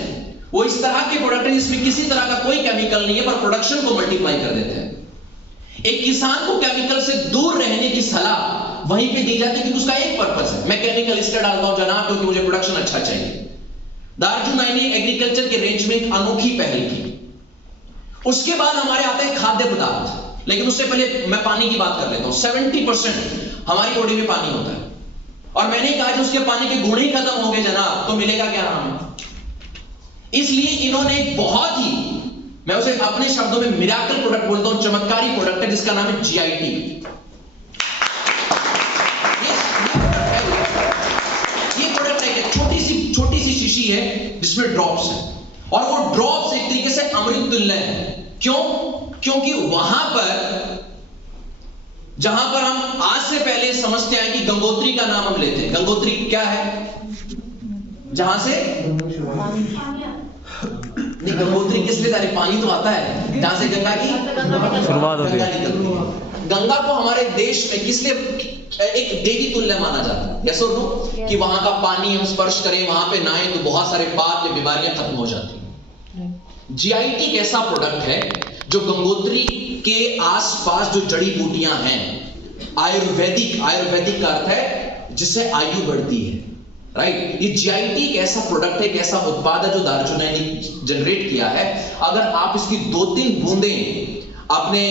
वो इस तरह के प्रोडक्ट हैं जिसमें किसी तरह का कोई केमिकल नहीं है पर प्रोडक्शन को मल्टीप्लाई कर देते हैं। एक किसान को केमिकल से दूर रहने की सलाह वहीं पे दी जाती है क्योंकि उसका एक पर्पस है, मैं केमिकल इसलिए डालता हूं जनाब क्योंकि मुझे प्रोडक्शन अच्छा चाहिए। दार्जिलिंग ने एग्रीकल्चर के रेंज में एक अनोखी पहल की। उसके बाद हमारे आते हैं खाद्य पदार्थ, लेकिन उससे पहले मैं पानी की बात कर लेता हूं। 70% हमारी बॉडी में पानी होता है और मैंने कहा कि उसके पानी के गुण ही खत्म हो गए जनाब तो मिलेगा क्या हमें? इसलिए इन्होंने एक बहुत ही, मैं उसे अपने शब्दों में मिराकल प्रोडक्ट बोलता हूं, चमत्कारी प्रोडक्ट है जिसका नाम है GIT। ये प्रोडक्ट है छोटी सी शीशी है जिसमें ड्रॉप्स है और वो ड्रॉप्स एक तरीके से अमृत तुल्य है। क्यों? क्योंकि वहां पर जहां पर हम आज से पहले समझते हैं कि गंगोत्री का नाम हम लेते हैं, गंगोत्री क्या है? जहां से नहीं, गंगोत्री किस लिए? पानी तो आता है जहां से गंगा की शुरुआत होती है। गंगा को हमारे देश में किस लिए एक देवी तुल्य माना जाता है? यस और नो? कि वहां का पानी हम स्पर्श करें, वहां पे नहाएं तो बहुत सारे पाप या बीमारियां खत्म हो जाती हैं। GIT एक ऐसा प्रोडक्ट है जो गंगोत्री के आसपास जो जड़ी बूटियां हैं, आयुर्वेदिक का अर्थ है जिससे आयु बढ़ती है, राइट? ये GIT एक ऐसा प्रोडक्ट है, एक ऐसा उत्पाद है जो दार्जिलिंग ने जनरेट किया है। अगर आप इसकी 2-3 बूंदें अपने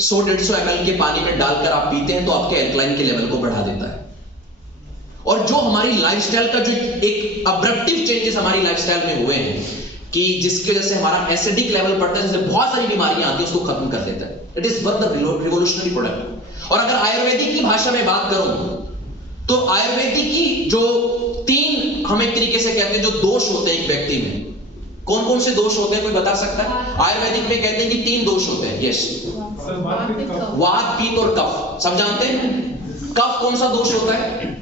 100-150 ml के पानी में डालकर आप पीते हैं तो आपके एल्कलाइन के लेवल को बढ़ा देता है। और जो हमारी लाइफस्टाइल का जो एक अब्रप्टिव चेंजेस हमारी लाइफस्टाइल में हुए हैं कि जिसकी वजह से हमारा एसिडिक लेवल बढ़ता है, जिससे बहुत सारी बीमारियां आती है, उसको खत्म कर देता है। It is one the revolutionary product. और अगर आयुर्वेदिक की भाषा में बात करूं तो आयुर्वेदिक की जो 3 हम एक तरीके से कहते हैं जो दोष होते हैं एक व्यक्ति में, कौन कौन से दोष होते हैं कोई बता सकता है? आयुर्वेदिक में कहते हैं कि 3 दोष होते हैं। यस, वात, पित्त और कफ। सब जानते हैं कफ कौन सा दोष होता है?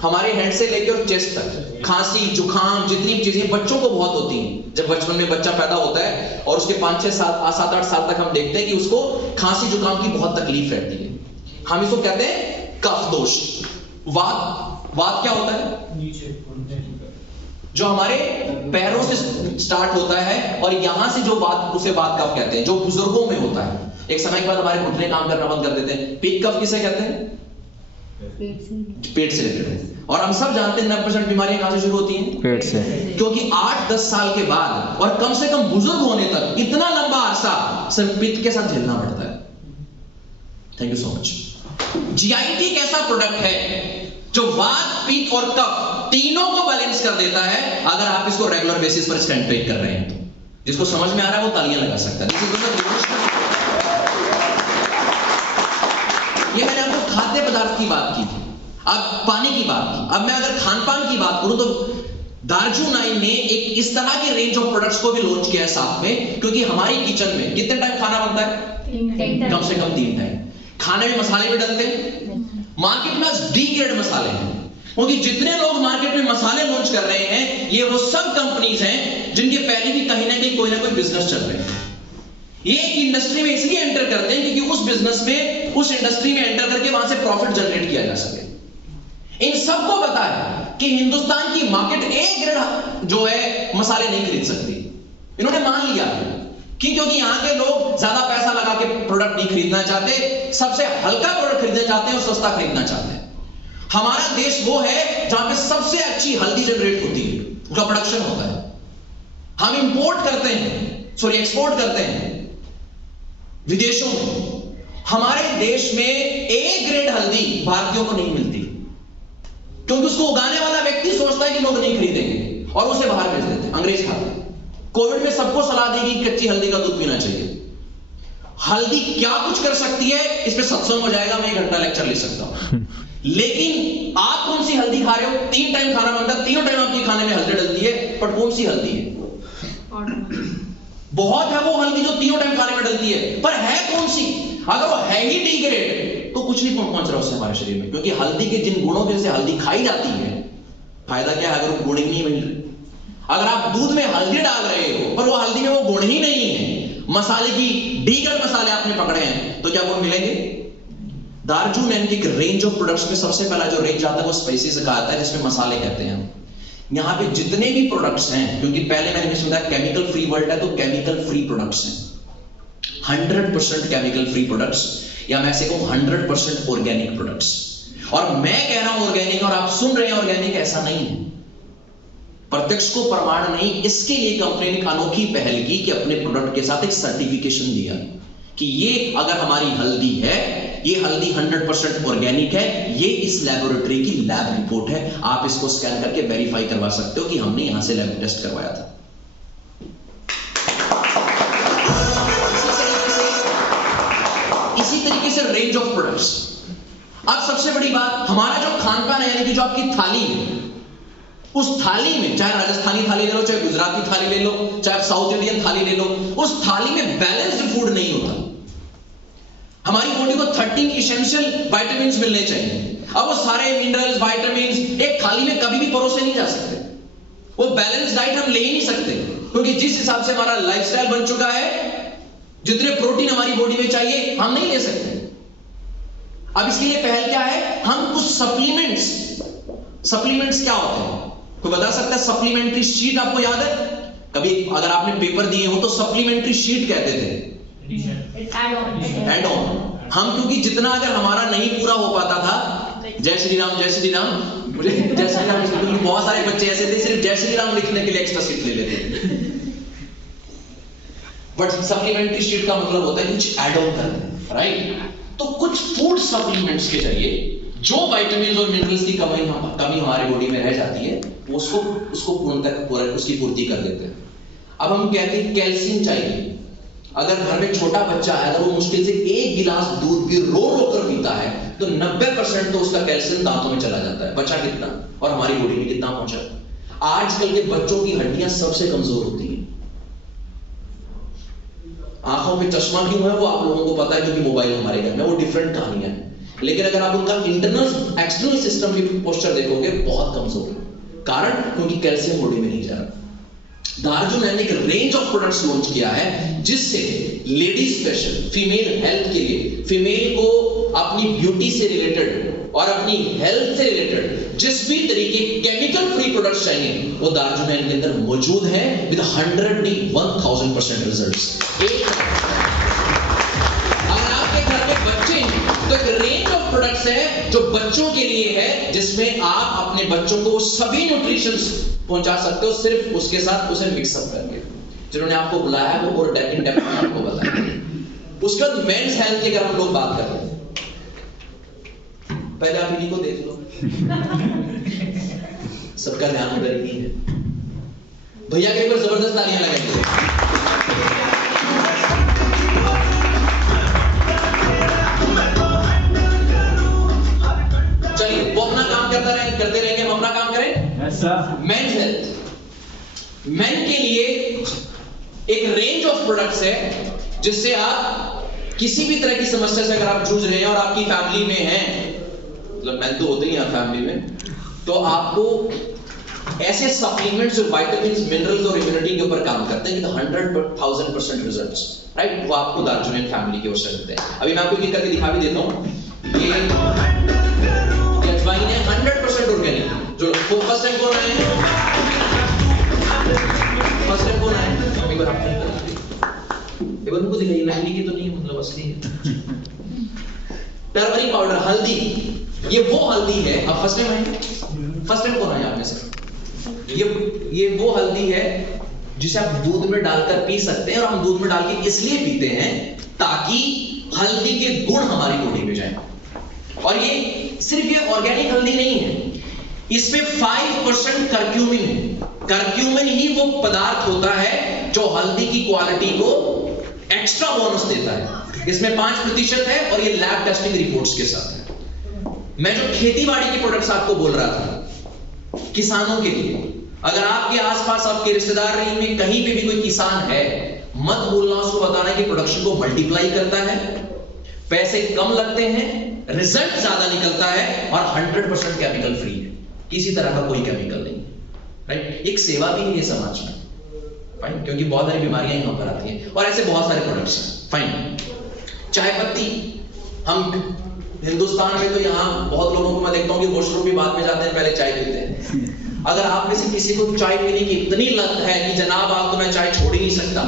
हमारे हेड से लेकर चेस्ट तक खांसी जुकाम जितनी चीजें बच्चों को बहुत होती हैं। जब बचपन में बच्चा पैदा होता है और उसके 5-6 साल 7-8 साल तक हम देखते हैं कि उसको खांसी जुकाम की बहुत तकलीफ रहती है। हम इसको कहते हैं कफ दोष। वात क्या होता है? जो हमारे पैरों से स्टार्ट होता है और यहां से जो वात, उसे वात कफ कहते हैं, जो बुजुर्गों में होता है। एक समय के बाद हमारे घुटने काम करना बंद कर देते हैं। पित्त कफ किसे कहते हैं? पेट से रिलेटेड है। और हम सब जानते हैं 90% बीमारियां कहां से शुरू होती हैं? पेट से। क्योंकि 8-10 साल के बाद और कम से कम बुजुर्ग होने तक इतना लंबा अरसा सिर्फ पित्त के साथ झेलना पड़ता है। Thank you so much. GIT एक ऐसा प्रोडक्ट है जो वात, पित्त और कफ तीनों को बैलेंस कर देता है अगर आप इसको रेगुलर बेसिस पर स्टैंड कर रहे हैं तो। जिसको समझ में आ रहा है वो तालियां लगा सकता है। ये मैंने आपको खाद्य पदार्थ की बात की थी, अब पानी की बात की। अब मैं अगर खान पान की बात करूं तो दारजू 9 ने एक इस तरह के रेंज ऑफ प्रोडक्ट्स को भी लॉन्च किया है साथ में, क्योंकि हमारी किचन में कितने टाइम खाना बनता है? कम से कम 3 टाइम। खाने में मसाले भी डलते हैं, मार्केट में डी ग्रेड मसाले हैं, क्योंकि जितने लोग मार्केट में मसाले लॉन्च कर रहे हैं ये वो सब कंपनीज हैं जिनके पहले भी कहीं ना कहीं कोई ना कोई बिजनेस चल रहे हैं। ये एक इंडस्ट्री में इसलिए एंटर करते हैं क्योंकि उस बिजनेस में, उस इंडस्ट्री में एंटर करके वहां से प्रॉफिट जनरेट किया जा सके। इन सबको पता है कि हिंदुस्तान की मार्केट ए ग्रेड जो है मसाले नहीं खरीद सकती। इन्होंने मान लिया कि क्योंकि यहां के लोग ज्यादा पैसा लगा के प्रोडक्ट नहीं खरीदना चाहते, सबसे हल्का प्रोडक्ट खरीदना चाहते हैं और सस्ता खरीदना चाहते हैं। हमारा देश वो है जहां पे सबसे अच्छी हल्दी जनरेट होती है, उसका प्रोडक्शन होता है। हम इंपोर्ट करते हैं, सॉरी एक्सपोर्ट करते हैं विदेशों में। हमारे देश में ए ग्रेड हल्दी भारतीयों को नहीं मिलती, क्योंकि उसको उगाने वाला व्यक्ति सोचता है कि लोग नहीं खरीदेंगे और उसे बाहर भेज देते हैं, अंग्रेज खाते हैं। कोविड में सबको सलाह दी कि कच्ची हल्दी का दूध पीना चाहिए। हल्दी क्या कुछ कर सकती है इस पे सत्संग हो जाएगा, मैं 1 घंटा लेक्चर ले सकता हूं। लेकिन आप कौन सी हल्दी खा रहे हो? 3 टाइम खाना बनता है, 3 टाइम आपके खाने में हल्दी डलती है, पर कौन सी हल्दी है? बहुत है वो हल्दी जो 3 टाइम खाने में डलती है, पर है कौन सी? अगर वो है ही डी ग्रेड तो कुछ नहीं पहुंच रहा उससे हमारे शरीर में, क्योंकि हल्दी के जिन गुणों की वजह से हल्दी खाई जाती है, फायदा क्या है अगर वो गुण ही नहीं मिल रहे? अगर आप दूध में हल्दी डाल रहे हो पर वो हल्दी में वो गुण ही नहीं है, मसाले की डी ग्रेड मसाले आपने पकड़े हैं, तो क्या गुण मिलेंगे? दारजू 9 की रेंज ऑफ प्रोडक्ट्स में सबसे पहला जो रेंज आता है वो स्पाइसेस का आता है, जिसमें मसाले कहते हैं। यहां पे जितने भी प्रोडक्ट्स हैं, क्योंकि पहले मैंने सुना केमिकल फ्री वर्ल्ड है, तो केमिकल फ्री प्रोडक्ट्स हैं, 100% केमिकल फ्री प्रोडक्ट्स, या मैं से कहूं 100% ऑर्गेनिक प्रोडक्ट्स। और मैं कह रहा हूं ऑर्गेनिक और आप सुन रहे हैं ऑर्गेनिक, ऐसा नहीं है। प्रत्यक्ष को प्रमाण नहीं, इसके लिए कंपनी ने अनोखी पहल की कि अपने प्रोडक्ट के साथ एक सर्टिफिकेशन दिया कि ये अगर हमारी हल्दी है, ये हल्दी 100% ऑर्गेनिक है, ये इस लेबोरेटरी की लैब रिपोर्ट है, आप इसको स्कैन करके वेरीफाई करवा सकते हो कि हमने यहां से लैब टेस्ट करवाया था। इसी तरीके से रेंज ऑफ प्रोडक्ट्स। अब सबसे बड़ी बात, हमारा जो खान पान है, यानी कि जो आपकी थाली है, उस थाली में चाहे राजस्थानी थाली ले लो, चाहे गुजराती थाली ले लो, चाहे साउथ इंडियन थाली ले लो, उस थाली में बैलेंस्ड फूड नहीं होता। हमारी बॉडी को 13 एसेंशियल विटामिन्स मिलने चाहिए। अब वो सारे मिनरल्स, विटामिन्स एक थाली में कभी भी परोसे नहीं जा सकते। वो बैलेंस डाइट हम ले ही नहीं सकते, क्योंकि जिस हिसाब से हमारा लाइफस्टाइल बन चुका है, जितने प्रोटीन हमारी बॉडी में चाहिए हम नहीं ले सकते। अब इसके लिए पहल क्या है? हम कुछ सप्लीमेंट्स क्या होते हैं? कोई बता सकता है? सप्लीमेंट्री शीट आपको याद है? कभी अगर आपने पेपर दिए हो तो सप्लीमेंट्री शीट कहते थे, एड ऑन। हम क्योंकि जितना अगर हमारा नहीं पूरा हो पाता था, जय श्री राम जय श्री राम, मुझे जय श्री राम, क्योंकि बहुत सारे बच्चे ऐसे थे सिर्फ जय श्री राम लिखने के लिए एक्स्ट्रा शीट ले लेते। बट सप्लीमेंट्री शीट का मतलब होता है कुछ एड ऑन करना, राइट? तो कुछ फूड सप्लीमेंट्स के जरिए जो विटामिन्स और मिनरल्स की कमी हमारे बॉडी में रह जाती है, उसको पूर्णतः उसकी पूर्ति कर देते हैं। अब हम कहते हैं कैल्शियम चाहिए। अगर घर में छोटा बच्चा है, अगर वो मुश्किल से 1 गिलास दूध भी रो कर पीता है, तो 90% तो उसका कैल्शियम दांतों में चला जाता है। बचा कितना और हमारी बॉडी में कितना पहुंचा? आजकल के बच्चों की हड्डियां सबसे कमजोर होती हैं। आंखों पे चश्मा क्यों है वो आप लोगों को पता है, क्योंकि मोबाइल हमारे घर में, वो डिफरेंट कहानी है। लेकिन अगर आप उनका इंटरनल एक्सटर्नल सिस्टम की पोस्चर देखोगे, बहुत कमजोर है। कारण क्योंकि कैल्शियम बॉडी में नहीं जा रहा। दारजू ने एक रेंज ऑफ प्रोडक्ट्स लॉन्च किया है, जिससे लेडीज स्पेशल, फीमेल हेल्थ के लिए, फीमेल को अपनी ब्यूटी से रिलेटेड और अपनी हेल्थ से रिलेटेड जिस भी तरीके केमिकल फ्री प्रोडक्ट्स चाहिए, वो दारजू के अंदर मौजूद है विद 110% रिजल्ट्स। अगर आपके घर में बच्चे हैं तो एक रेंज ऑफ प्रोडक्ट्स है जो बच्चों के लिए है, जिसमें आप अपने बच्चों को सभी न्यूट्रिशंस पहुंचा सकते हो, सिर्फ उसके साथ उसे मिक्सअप करके। जिन्होंने आपको बुलाया वो और इन डेप्थ में आपको बताया। उसके बाद मेंस हेल्थ की अगर हम लोग बात कर रहे हैं, पहले आप इन्हीं को देख लो, सबका ध्यान उधर ही है। भैया के ऊपर जबरदस्त तालियां लगाएंगे। चलिए वो अपना काम करते रहेंगे, हम अपना काम करें। मेंस हेल्थ, मेन के लिए एक रेंज ऑफ प्रोडक्ट्स है जिससे आप किसी भी तरह की समस्या से अगर आप जूझ रहे हैं और आपकी फैमिली में है, मतलब मेन तो होते ही हैं फैमिली में, तो आपको ऐसे सप्लीमेंट्स और विटामिन्स, मिनरल्स और इम्यूनिटी के ऊपर काम करते हैं कि 100,000% रिजल्ट्स, राइट, वो आपको दार्जुनियन फैमिली के ओर से मिलते हैं। अभी मैं आपको एक करके दिखा भी देता हूं, ये अजवाइन है 100% ऑर्गेनिक। जो फर्स्ट टाइम कौन आए, फर्स्ट टाइम कौन आए, एक बार आप एक बार उनको दिखाइए, नकली की तो नहीं, मतलब असली है। टर्मरिक पाउडर, हल्दी, ये वो हल्दी है, अब फर्स्ट टाइम आए, फर्स्ट टाइम कौन आए आप में से, ये वो हल्दी है जिसे आप दूध में डालकर पी सकते हैं, और हम दूध में डाल के इसलिए पीते हैं ताकि हल्दी के गुण हमारी बॉडी में जाए। और ये सिर्फ ये ऑर्गेनिक हल्दी नहीं है, इसमें 5% करक्यूमिन है। करक्यूमिन ही वो पदार्थ होता है जो हल्दी की क्वालिटी को एक्स्ट्रा बोनस देता है। इसमें 5% है और ये लैब टेस्टिंग रिपोर्ट्स के साथ है। मैं जो खेतीबाड़ी के प्रोडक्ट्स आपको बोल रहा था किसानों के लिए, अगर आपके आसपास आपके रिश्तेदार में कहीं पे भी कोई किसान है, मत भूलना उसको बताना कि प्रोडक्शन को मल्टीप्लाई करता है, पैसे कम लगते हैं, रिजल्ट ज्यादा निकलता है और 100% केमिकल फ्री है, किसी तरह का कोई केमिकल नहीं, राइट। एक सेवा भी है समाज में, फाइन, क्योंकि बहुत सारी बीमारियां यहां पर आती हैं और ऐसे बहुत सारे प्रोडक्ट्स हैं, फाइन। चाय पत्ती, हम हिंदुस्तान में तो यहाँ बहुत लोगों को मैं देखता हूँ कि वॉशरूम भी बाद में जाते हैं, पहले चाय पीते हैं। अगर आप में से किसी को चाय पीने की इतनी लत है कि जनाब आप तो मैं चाय छोड़ ही नहीं सकता,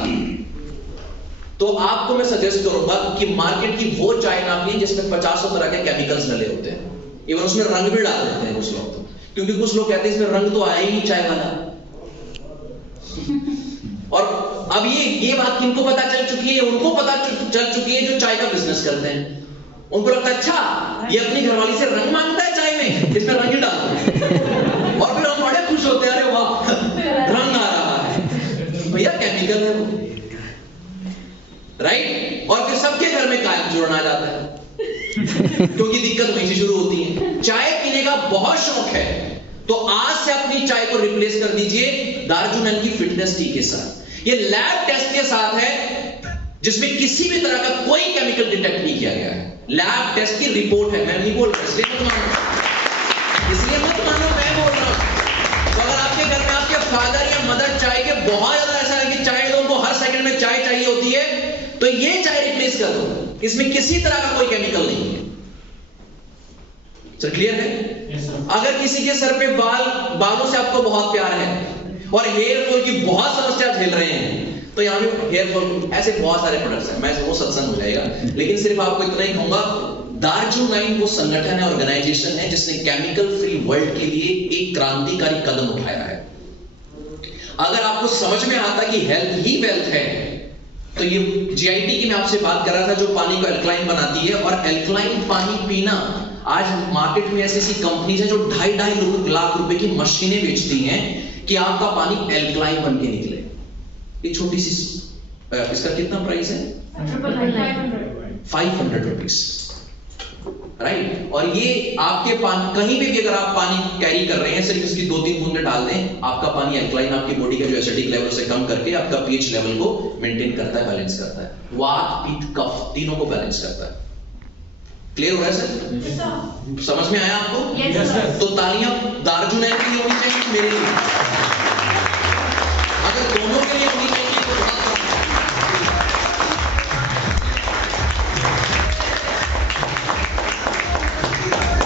तो आपको मैं सजेस्ट करूंगा कि मार्केट की वो चाय ना पिए जिसमें 50 तरह के केमिकल्स डले होते हैं, इवन उसमें रंग भी डाल देते हैं कुछ लोग, तो क्योंकि कुछ लोग कहते हैं इसमें रंग तो आया ही नहीं चाय वाला। और अब ये बात किनको पता चल चुकी है, उनको पता चल चुकी है जो चाय का बिजनेस करते हैं। उनको लगता है अच्छा ये अपनी घरवाली से रंग मांगता है चाय में, इसमें रंग ही डाल दो, और फिर हम बड़े खुश होते हैं, अरे वाह रंग आ रहा है, भैया केमिकल है वो, राइट। और फिर सबके घर में कायम जोड़ना आ जाता है क्योंकि दिक्कत वहीं से शुरू होती है। चाय पीने का बहुत शौक है तो आज से अपनी चाय को रिप्लेस कर दीजिए दार्जुनन की फिटनेस टी के साथ। ये लैब टेस्ट के साथ है जिसमें किसी भी तरह का कोई केमिकल डिटेक्ट नहीं किया गया है, लैब टेस्ट की रिपोर्ट है। मैं नहीं बोल रहा, इसलिए मत मानो, मैं बोल रहा हूं। तो अगर आपके घर में आपके फादर या मदर चाय के बहुत ज्यादा ऐसा है कि चाय लोगों को हर सेकंड में चाय चाहिए होती है, तो ये चाय रिप्लेस कर दो, इसमें किसी तरह का कोई केमिकल नहीं है। सर क्लियर है? अगर किसी के सर पे बालों से आपको बहुत प्यार है और हेयर फॉल की बहुत समस्या झेल रहे हैं, तो यहाँ पे हेयर फॉल ऐसे बहुत सारे प्रोडक्ट्स हैं, मैं वो सत्संग हो जाएगा, लेकिन सिर्फ आपको इतना ही कहूंगा, दार्जुनाइन वो संगठन है, ऑर्गेनाइजेशन है जिसने केमिकल फ्री वर्ल्ड के लिए एक क्रांतिकारी कदम उठाया है। अगर आपको समझ में आता कि हेल्थ ही वेल्थ है, तो ये जीआईटी की मैं आपसे बात कर रहा था जो पानी को एल्कलाइन बनाती है, और एल्कलाइन पानी पीना, आज मार्केट में ऐसी ऐसी कंपनीज है जो 2.5 लाख रुपए की मशीनें बेचती हैं कि आपका पानी एल्कलाइन बन के निकले। ये छोटी सी, इसका कितना प्राइस है? 500 रुपीज, राइट। और ये आपके कहीं पे भी अगर आप पानी कैरी कर रहे हैं, सिर्फ इसकी 2-3 बूंदें डाल दें, आपका पानी एल्कलाइन आपकी बॉडी का जो एसिडिक लेवल से कम करके आपका पीएच लेवल को मेंटेन करता है, बैलेंस करता है, वात पित्त कफ तीनों को बैलेंस करता है। क्लियर हो रहा है सर? समझ में आया आपको? तो तालियां दार्जुनैन के लिए होनी चाहिए, मेरे लिए, अगर दोनों के लिए होनी चाहिए तो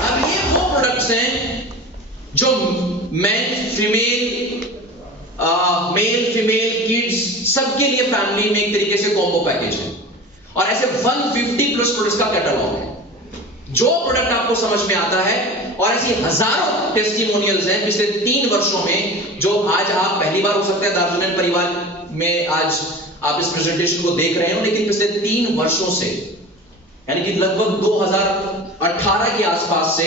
अब ये वो प्रोडक्ट्स हैं जो मेल फीमेल किड्स सबके लिए फैमिली में एक तरीके से कॉम्बो पैकेज है, और ऐसे 150 प्लस प्रोडक्ट्स का कैटलॉग है। जो प्रोडक्ट आपको समझ में आता है, और ऐसी हजारों टेस्टिमोनियल्स हैं पिछले 3 वर्षों में, जो आज आप पहली बार हो सकता है दार्जुनन परिवार में आज आप इस प्रेजेंटेशन को देख रहे हो, लेकिन पिछले 3 वर्षों से, यानी कि लगभग 2018 के आसपास से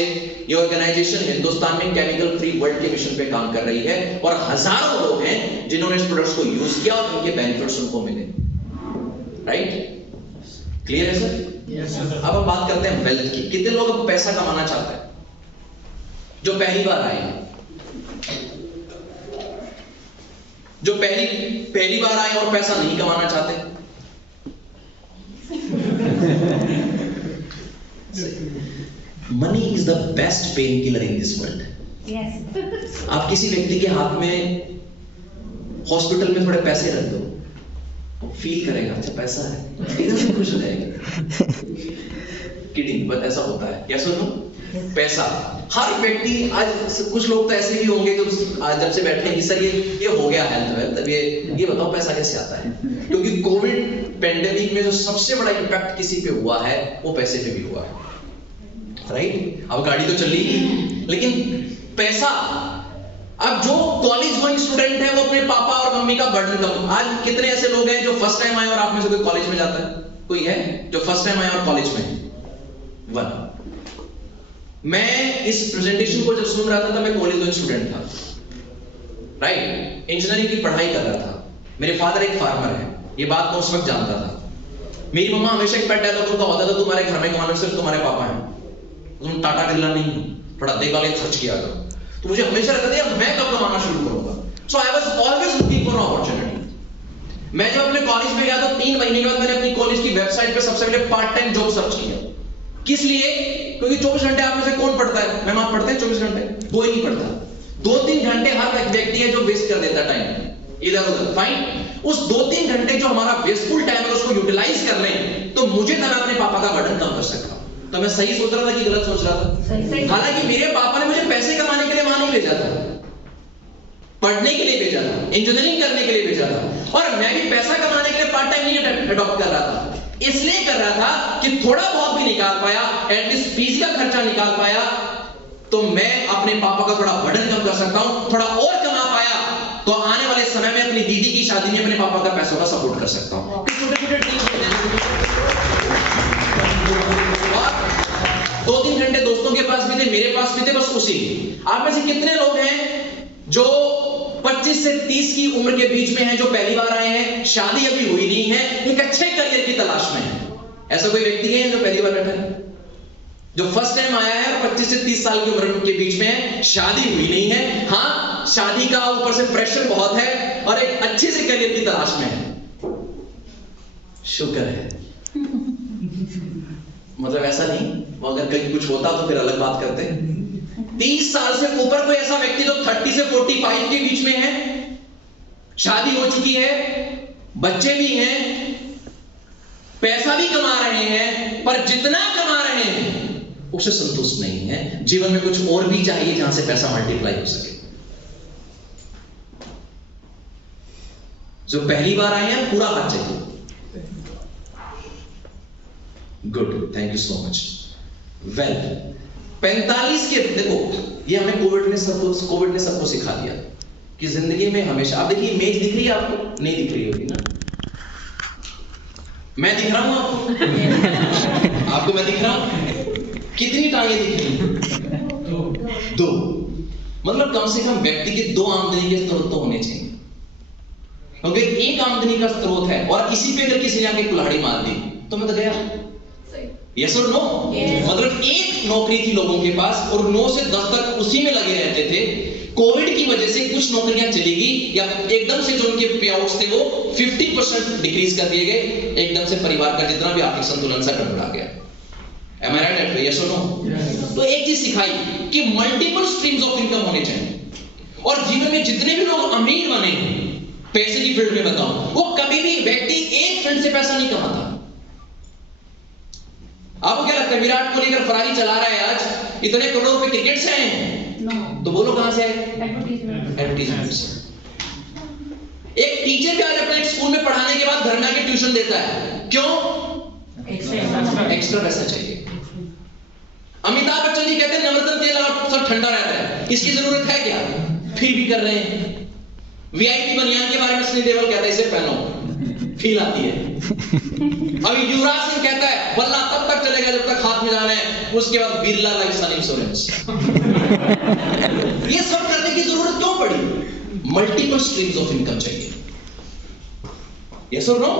ये ऑर्गेनाइजेशन हिंदुस्तान में केमिकल फ्री वर्ल्ड के मिशन पे काम कर रही है, और हजारों लोग हैं जिन्होंने इस प्रोडक्ट्स को यूज किया और उनके बेनिफिट्स उनको मिले, राइट। क्लियर है सर? Yes sir. अब हम बात करते हैं वेल्थ की। कितने लोग अब पैसा कमाना चाहते हैं जो पहली बार आए हैं? जो पहली बार आए और पैसा नहीं कमाना चाहते? Money is the best pain killer in this world. आप किसी व्यक्ति के हाथ में हॉस्पिटल में थोड़े पैसे रख दो, फील करेगा अच्छा पैसा है, एकदम से खुश हो जाएगा. किडिंग, बट ऐसा होता है. यस और नो? पैसा हर व्यक्ति, आज कुछ लोग तो ऐसे भी होंगे जो आज जब से बैठे हैं सर ये हो गया हेल्थ, तब ये बताओ पैसा कैसे आता है? क्योंकि कोविड पेंडेमिक में जो सबसे बड़ा इंपैक्ट किसी पे हुआ है वो पैसे पे भी हुआ है, राइट? अब गाड़ी तो चल रही, लेकिन पैसा, अब जो कॉलेज गोइंग स्टूडेंट है वो अपने पापा और मम्मी का बर्डन कम. आज कितने ऐसे लोग हैं जो फर्स्ट टाइम आए और आप में से कोई कॉलेज में जाता है? कोई है जो फर्स्ट टाइम आए और कॉलेज में? वन. मैं इस प्रेजेंटेशन को जब सुन रहा था तब मैं कॉलेज गोइंग स्टूडेंट था, राइट? इंजीनियरिंग की पढ़ाई कर रहा था. मेरे फादर एक फार्मर है, ये बात मैं उस वक्त जानता था. मेरी मम्मा हमेशा एक पेट डायलॉग उनका होता था, तुम्हारे घर में कमाने सिर्फ तुम्हारे पापा हैं, तुम टाटा बिरला नहीं हो, थोड़ा देखभाल के खर्च किया करो. तो मुझे हमेशा लगता था मैं कब कमाना शुरू करूंगा. So I was always looking for opportunity. मैं जब अपने कॉलेज में गया तो 3 महीने के बाद मैंने अपनी कॉलेज की वेबसाइट पे सबसे पहले पार्ट टाइम जॉब सर्च किया. किस लिए? क्योंकि 24 घंटे आप में से कौन पढ़ता है? मैम आप पढ़ते हैं 24 घंटे? कोई नहीं पढ़ता. 2-3 घंटे हर व्यक्ति है जो वेस्ट कर देता टाइम इधर उधर. फाइन, उस 2-3 घंटे जो हमारा वेस्टफुल टाइम है उसको यूटिलाइज कर लें तो मुझे तब अपने पापा का बर्डन कम कर सकता. तो मैं सही सोच रहा था कि गलत सोच रहा था? हालांकि मेरे पापा ने मुझे पैसे कमाने के लिए वहां नहीं भेजा था, पढ़ने के लिए भेजा था, इंजीनियरिंग करने के लिए भेजा था. और मैं भी पैसा कमाने के लिए पार्ट टाइम नहीं अडॉप्ट कर रहा था. इसलिए कर रहा था कि थोड़ा बहुत भी निकाल पाया, एटलीस्ट फीस का खर्चा निकाल पाया तो मैं अपने पापा का थोड़ा बर्डन कम कर सकता हूं. थोड़ा और कमा पाया तो आने वाले समय में अपनी दीदी की शादी में अपने पापा का पैसों का सपोर्ट कर सकता हूं. छोटे-छोटे और 2-3 घंटे दोस्तों के पास भी थे, मेरे पास भी थे, बस उसी. आप में से कितने लोग हैं जो 25 से 30 की उम्र के बीच में हैं, जो पहली बार आए हैं, शादी अभी हुई नहीं है, एक अच्छे करियर की तलाश में है? ऐसा कोई व्यक्ति है जो पहली बार बैठा है, जो फर्स्ट टाइम आया है और 25 से 30 साल की उम्र के बीच में है, शादी हुई नहीं है, हाँ शादी का ऊपर से प्रेशर बहुत है और एक अच्छे से करियर की तलाश में है? शुक्र है. मतलब ऐसा नहीं, अगर कहीं कुछ होता तो फिर अलग बात करते. 30 साल से ऊपर कोई ऐसा व्यक्ति जो 30 से 45 के बीच में है, शादी हो चुकी है, बच्चे भी हैं, पैसा भी कमा रहे हैं, पर जितना कमा रहे हैं उससे संतुष्ट नहीं है, जीवन में कुछ और भी चाहिए जहां से पैसा मल्टीप्लाई हो सके. जो पहली बार आए हैं पूरा हाथ चाहिए. Good, thank you so much. Well, 45 के, देखो ये हमें कोविड ने सबको सिखा दिया कि जिंदगी में हमेशा, आप देखिए इमेज दिख रही है आपको? नहीं दिख रही होगी ना? मैं दिख रहा हूं आपको? आपको मैं दिख रहा हूं? कितनी टांगे दिख रही? 2. मतलब कम से कम व्यक्ति के 2 आमदनी के स्रोत तो होने चाहिए, क्योंकि एक आमदनी का स्रोत है और इसी पे अगर किसी ने आके कुल्हाड़ी मार दी तो मैं तो गया. यस और नो? मतलब एक नौकरी थी लोगों के पास और 9 से 10 तक उसी में लगे रहते थे. कोविड की वजह से कुछ नौकरियां चली गई या एकदम से जो उनके पे आउट्स थे वो 50% डिक्रीज कर दिए गए. एकदम से परिवार का जितना भी आर्थिक संतुलन सा गड़बड़ा गया. Am I right? Yes or no? तो एक चीज सिखाई कि मल्टीपल स्ट्रीम्स ऑफ इनकम होने चाहिए और जीवन में जितने भी लोग अमीर बने पैसे की फील्ड में बताओ, वो कभी भी व्यक्ति एक फील्ड से पैसा नहीं कमाता. आपको क्या लगता है विराट कोहली अगर फरारी चला रहा है आज, इतने करोड़ रुपए क्रिकेट से आए हैं? तो बोलो कहां से आए? एडवर्टीजमेंट से. एक टीचर भी आज अपने एक स्कूल में पढ़ाने के बाद घर में आके ट्यूशन देता है. क्यों? एक्स्ट्रा पैसा चाहिए. अमिताभ बच्चन जी कहते हैं नवरत्न तेल और सब ठंडा रहता है, इसकी जरूरत है क्या? फिर भी कर रहे हैं. वीआईपी बनियान के बारे में सनी देओल कहता है इसे पहनो, फील आती है. अभी युवराज सिंह कहता है बल्ला तब तक चलेगा जब तक हाथ में जाना है, उसके बाद बिरला लाइफ सन इंश्योरेंस. ये सब करने की जरूरत क्यों पड़ी? मल्टीपल स्ट्रीम्स ऑफ इनकम चाहिए. यस और नो?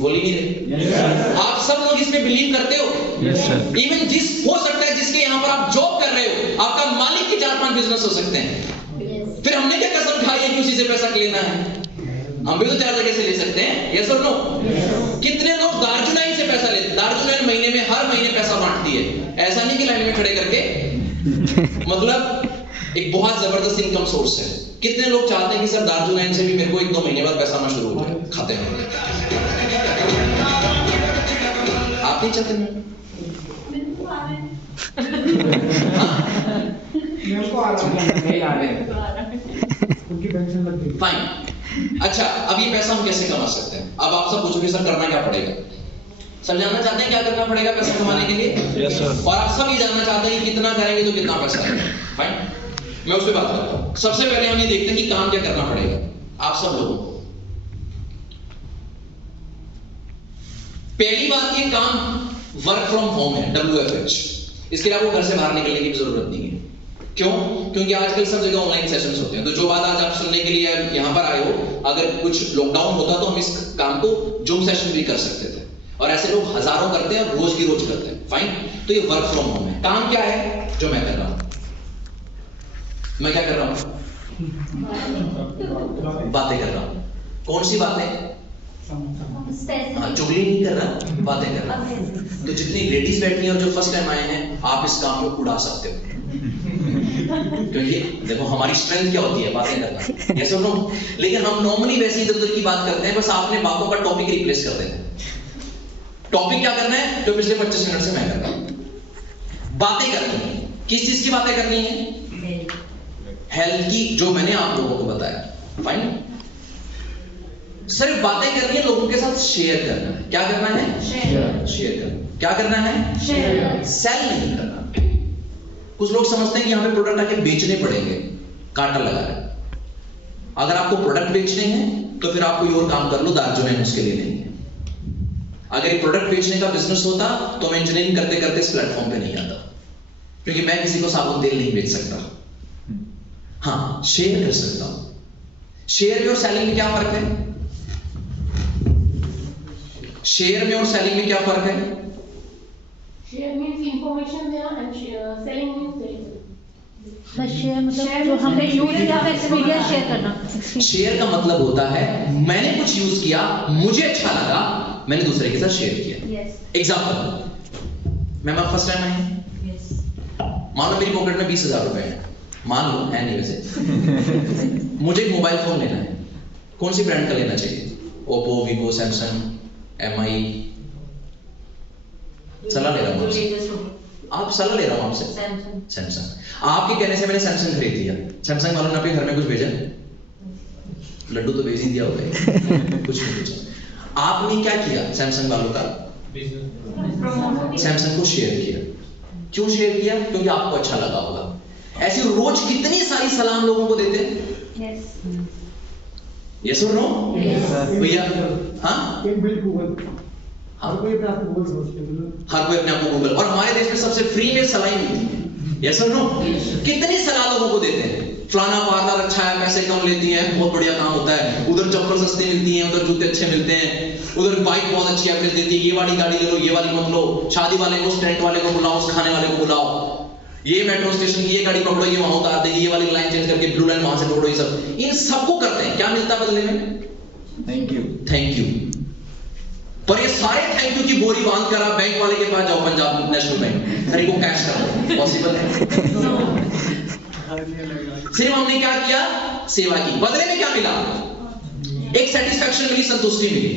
बोल ही नहीं रहे. आप सब लोग इसमें बिलीव करते हो? इवन जिस हो सकता है जिसके यहां पर आप जॉब कर रहे हो, आपका मालिक के 4-5 बिजनेस हो सकते हैं. फिर हमने क्या कसम खाई है कि उसी से पैसा लेना है? हम भी तो 4 जगह से ले सकते हैं, यस और नो? कितने लोग दार्जुनाइन से पैसा लेते हैं? दार्जुनाइन महीने में हर महीने पैसा बांटती है, ऐसा नहीं कि लाइन में खड़े करके, मतलब एक बहुत जबरदस्त इनकम सोर्स है। कितने लोग चाहते हैं कि सर दार्जुनाइन से भी मेरे को 1-2 महीने बाद पैसा आना शुरू हो जाए खाते में? आप नहीं चाहते? फाइन। अच्छा, अब ये पैसा हम कैसे कमा सकते हैं? अब आप सब पूछोगे सर करना क्या पड़ेगा? सब जानना चाहते हैं क्या करना पड़ेगा पैसा कमाने के लिए? Yes sir. और आप सब ये जानना चाहते हैं कि कितना करेंगे तो कितना पैसा आएगा। फाइन, मैं उस पर बात करता हूँ। सबसे पहले हम ये देखते हैं कि काम क्या करना पड़ेगा आप सब लोगों को। पहली बात, ये काम वर्क फ्रॉम होम है, WFH। इसके लिए आपको घर से बाहर निकलने की भी जरूरत नहीं है। क्यों? क्योंकि आजकल सब जगह ऑनलाइन सेशंस होते हैं। तो जो बात आज आप सुनने के लिए यहां पर आए हो, अगर कुछ लॉकडाउन होता तो हम इस काम को जूम सेशन भी कर सकते थे, और ऐसे लोग हजारों करते हैं और रोज की रोज करते हैं। फाइन, तो ये वर्क फ्रॉम होम है। काम क्या है जो मैं कर रहा हूं? मैं क्या कर रहा हूं? बातें कर रहा हूं। कौन सी बातें? चुगली नहीं कर रहा, बातें कर रहा हूं। तो जितनी लेडीज बैठी हैं और जो फर्स्ट टाइम आए हैं, आप इस काम को उड़ा सकते हो, क्योंकि देखो हमारी स्ट्रेंथ क्या होती है, बातें करना, यस और नो? लेकिन हम नॉर्मली वैसे इधर उधर की बात करते हैं, बस आपने बातों का टॉपिक रिप्लेस कर देना है। टॉपिक क्या करना है? जो पिछले 25 मिनट से मैं कर रहा हूं, बातें करनी है। किस चीज की बातें करनी है? हेल्थ की, जो मैंने आप लोगों को बताया। फाइन, सिर्फ बातें करनी है, लोगों के साथ शेयर करना है। क्या करना है? शेयर करना। क्या करना है? सेल नहीं करना। कुछ लोग समझते हैं कि यहाँ पे प्रोडक्ट आके बेचने पड़ेंगे, कांटा लगा है। अगर आपको प्रोडक्ट बेचने हैं तो फिर आप कोई और काम कर लो, दार्जुनाइन उसके लिए नहीं है। अगर ये प्रोडक्ट बेचने का बिजनेस होता तो मैं इंजीनियरिंग करते करते इस प्लेटफॉर्म पे नहीं आता, क्योंकि मैं किसी को साबुन तेल नहीं बेच सकता। हाँ, शेयर कर सकता हूं। शेयर में और सेलिंग में क्या फर्क है? शेयर में और सेलिंग में क्या फर्क है? Share means information there and selling means selling. Share मतलब जो हमने यूज किया है, एक्सपीरियंस शेयर करना। शेयर का मतलब होता है मैंने कुछ यूज किया, मुझे अच्छा लगा, मैंने दूसरे के साथ शेयर किया। एग्जाम्पल, मैम आप फर्स्ट टाइम आए, मान लो मेरी पॉकेट में 20,000 रुपए है, मान लो, है नहीं वैसे। मुझे एक मोबाइल फोन लेना है, कौन सी ब्रांड का लेना चाहिए? Oppo, Vivo, Samsung, MI? सलाह ले रहा हूँ आप, सलाह ले रहा हूँ आपसे। सैमसंग। आपके कहने से मैंने सैमसंग खरीद लिया। सैमसंग वालों ने आपके घर में कुछ भेजा? लड्डू तो भेज ही दिया होगा, कुछ नहीं भेजा। आपने क्या किया? सैमसंग वालों का सैमसंग को शेयर किया। क्यों शेयर किया? क्योंकि आपको अच्छा लगा होगा। ऐसे रोज कितनी सारी सलाह हम लोगों को देते हैं, यस और नो भैया? हाँ, हर कोई अपने आप को गूगल, और हमारे देश में सबसे फ्री में सलाह मिलती है, यस और नो? कितनी सलाह लोगों को देते हैं, फलाना पार्लर अच्छा है, पैसे कम लेती है, बहुत बढ़िया काम होता है, उधर चप्पल सस्ती मिलती है, उधर जूते अच्छे मिलते हैं, उधर बाइक बहुत अच्छी एवरेज देती है, ये वाली गाड़ी ले लो, ये वाली मत लो, शादी वाले को, टेंट वाले को बुलाओ, खाने वाले को बुलाओ, ये मेट्रो स्टेशन की ये गाड़ी पकड़ो, ये वहां उतार देगी, ये वाली लाइन चेंज करके ब्लू लाइन वहां से पकड़ो, ये सब इन सबको करते हैं। क्या मिलता है बदले में? Thank you. पर ये सारे थैंक यू की बोरी बांध कर आप बैंक वाले के पास जाओ, पंजाब नेशनल बैंक, सर को कैश करो, पॉसिबल है? सिर्फ हमने क्या किया? सेवा की। बदले में क्या मिला? एक सेटिस्फैक्शन मिली, संतुष्टि मिली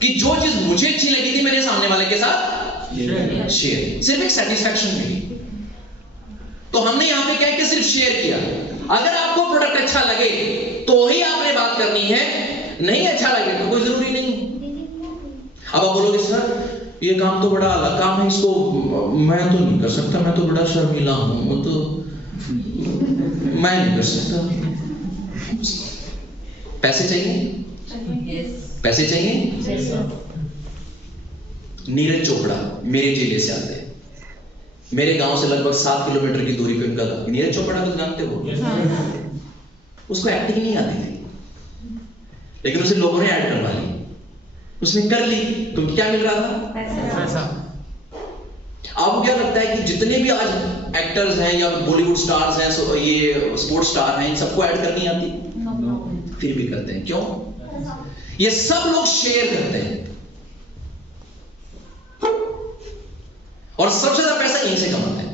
कि जो चीज मुझे अच्छी लगी थी मैंने सामने वाले के साथ शेयर, सिर्फ एक सेटिस्फैक्शन मिली। तो हमने यहां पे क्या कि सिर्फ शेयर किया। अगर आपको प्रोडक्ट अच्छा लगे तो ही आपने बात करनी है, नहीं अच्छा लगे तो कोई जरूरी नहीं। अब आप बोलोगे सर ये काम तो बड़ा अलग काम है, इसको मैं तो नहीं कर सकता, मैं तो बड़ा शर्मीला हूं, तो मैं नहीं कर सकता। पैसे चाहिए? पैसे चाहिए? नीरज चोपड़ा मेरे जिले से आते हैं, मेरे गांव से लगभग 7 किलोमीटर की दूरी पे उनका गांव। नीरज चोपड़ा को जानते हो? उसको एक्टिंग नहीं आती थी, लेकिन उसे लोगों ने ऐड करवा ली, उसने कर ली, क्योंकि क्या मिल रहा था? पैसा। आपको क्या लगता है कि जितने भी आज एक्टर्स हैं या बॉलीवुड स्टार्स हैं, ये स्पोर्ट्स स्टार हैं, इन सबको ऐड करनी आती? फिर भी करते हैं। क्यों? ये सब लोग शेयर करते हैं और सबसे ज्यादा पैसा यहीं से कमाते हैं।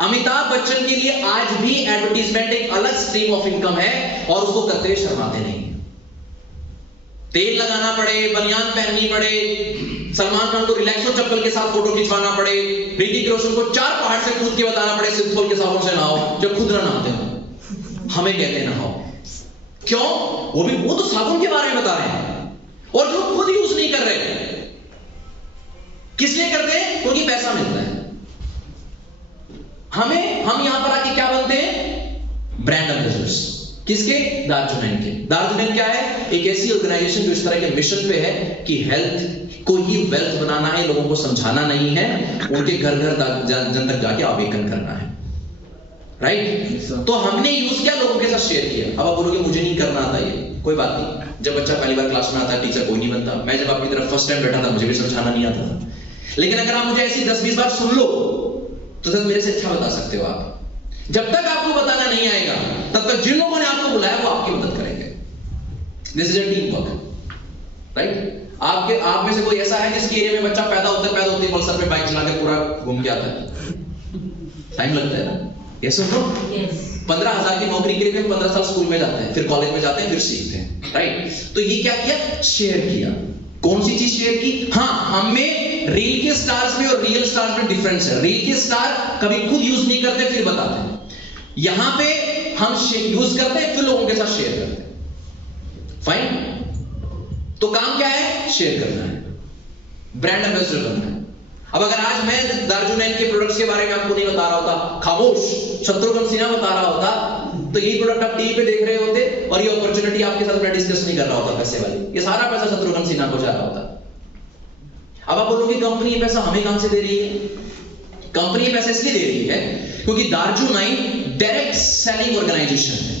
अमिताभ बच्चन के लिए आज भी एडवर्टीजमेंट एक अलग स्ट्रीम ऑफ इनकम है और उसको करते हुए शर्माते नहीं। तेल लगाना पड़े, बनियान पहननी पड़े, सलमान खान को रिलैक्सो चप्पल के साथ फोटो खिंचवाना पड़े, ऋतिक रोशन को 4 पहाड़ से कूद के बताना पड़े सिंथोल के साबुन से नहाओ, जब खुद ना नहाते हो। हमें कहते हैं नहाओ। क्यों? वो तो साबुन के बारे में बता रहे हैं और जो खुद यूज नहीं कर रहे। किस लिए करते हैं? क्योंकि पैसा मिलता है। हम यहां पर आके क्या बनते हैं? Brand ambassadors. किसके? दार्जुनैन के। दार्जुनैन क्या है? एक ऐसी ऑर्गेनाइजेशन जो इस तरह के मिशन पे है कि हेल्थ को ही वेल्थ बनाना है, लोगों को समझाना नहीं है, उनके घर घर जन तक जाके अवेकन करना है। राइट? तो हमने यूज किया, लोगों के साथ शेयर किया। अब आप बोलोगे मुझे नहीं करना आता ये, कोई बात नहीं। जब बच्चा पहली बार क्लास में आता है, टीचर कोई नहीं बनता। मैं जब आपकी तरफ फर्स्ट टाइम बैठा था, मुझे भी समझाना नहीं आता था। लेकिन अगर आप मुझे ऐसी 10-20 बार सुन लो तो सर मेरे से अच्छा बता सकते हो आप। जब तक आपको बताना नहीं आएगा, तब तक जिन लोगों ने आपको बुलाया वो आपकी मदद करेंगे। This is a team work. Right? आप में से कोई ऐसा है जिसके एरिया में बच्चा पैदा होते पल्सर पे बाइक चला के पूरा घूम के आता है? टाइम लगता है ना? यस और नो? 15,000 की नौकरी के लिए फिर 15 साल स्कूल में जाते हैं, फिर कॉलेज में जाते हैं, फिर सीखते हैं। राइट? तो ये क्या किया? शेयर किया। कौन सी चीज शेयर की? हाँ, हमें रील के स्टार्स में और रियल स्टार्स में डिफरेंस है। रील के स्टार कभी खुद यूज नहीं करते, फिर बताते हैं। यहां पे हम यूज करते हैं, फिर लोगों के साथ शेयर करते हैं। फाइन? तो काम क्या है? शेयर करना है, ब्रांड एम्बेसडर बनना है। अब अगर आज मैं दार्जुनैन के प्रोडक्ट्स के बारे में आपको नहीं बता रहा होता, खामोश शत्रुघ्न सिन्हा बता रहा होता, तो ये प्रोडक्ट आप टीवी पे देख रहे होते और ये अपॉर्चुनिटी आपके साथ मैं डिस्कस नहीं कर रहा होता पैसे वाली। ये सारा पैसा शत्रुघ्न सिन्हा को जा रहा होता। अब आप बोलोगे कंपनी ये पैसा हमें कहां से दे रही है? कंपनी ये पैसा इसलिए दे रही है क्योंकि दार्जुनैन डायरेक्ट सेलिंग ऑर्गेनाइजेशन है।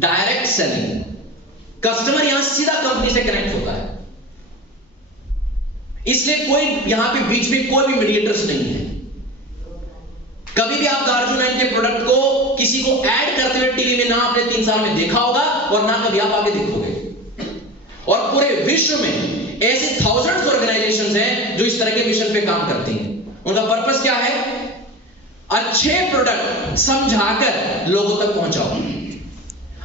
डायरेक्ट सेलिंग, कस्टमर यहां सीधा कंपनी से कनेक्ट होता है, इसलिए कोई यहां पे बीच में कोई भी मीडिएटर्स नहीं है। कभी भी आप दार्जुनैन के प्रोडक्ट को किसी को ऐड करते हुए टीवी में ना आपने 3 साल में देखा होगा और ना कभी आप आगे देखोगे। और पूरे विश्व में ऐसे थाउजेंड्स ऑर्गेनाइजेशंस हैं जो इस तरह के मिशन पे काम करती हैं। उनका पर्पस क्या है? अच्छे प्रोडक्ट समझाकर लोगों तक पहुंचाओ।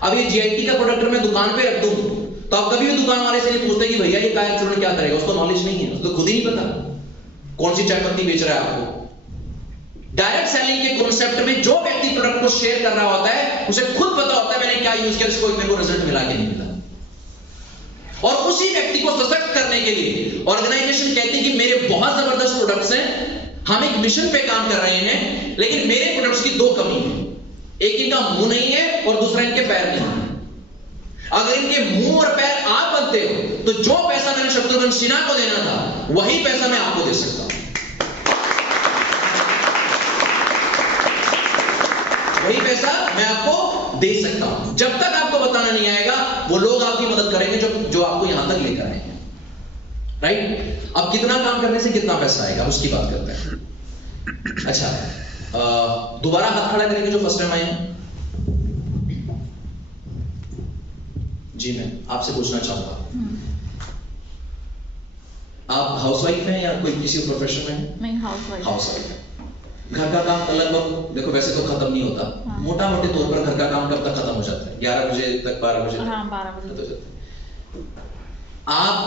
अब ये जीआईटी का प्रोडक्ट मैं दुकान पे रख दूं तो आप कभी भी दुकान वाले से नहीं पूछते कि भैया ये काय चूर्ण क्या करेगा, उसको नॉलेज नहीं है, उसको खुद ही नहीं पता कौन सी चाय पत्ती बेच रहा है आपको। डायरेक्ट सेलिंग के कॉन्सेप्ट में जो व्यक्ति प्रोडक्ट को शेयर कर रहा होता है उसे खुद पता होता है मैंने क्या यूज किया, इसको मेरे को रिजल्ट मिला कि नहीं मिला। और उसी व्यक्ति को सशक्त करने के लिए ऑर्गेनाइजेशन कहती है कि मेरे बहुत जबरदस्त प्रोडक्ट्स हैं, हम एक मिशन पे काम कर रहे हैं, लेकिन मेरे प्रोडक्ट्स की 2 कमी है। एक इनका मुंह नहीं है और दूसरा इनके पैर नहीं है। अगर इनके मुंह और पैर आप बनते हो तो जो पैसा मैंने शत्रुघ्न सिन्हा को देना था वही पैसा मैं आपको दे सकता हूं। वही पैसा मैं आपको दे सकता हूं। जब तक आपको बताना नहीं आएगा वो लोग आपकी मदद करेंगे जो आपको यहां तक लेकर आएंगे। राइट? अब कितना काम करने से कितना पैसा आएगा उसकी बात करते हैं। अच्छा, दोबारा हाथ खड़ा करेंगे जो फर्स्ट टाइम आए हैं। जी मैं आपसे पूछना चाहूंगा, आप हाउसवाइफ हैं या कोई किसी प्रोफेशन में हैं? मैं हाउसवाइफ है। घर का काम लगभग देखो वैसे तो खत्म नहीं होता, हाँ। मोटा मोटे तौर पर घर का काम कब तक खत्म हो जाता है? 11 बजे तक, 12 बजे तक? हाँ, 12 बजे खत्म हो जाता है। आप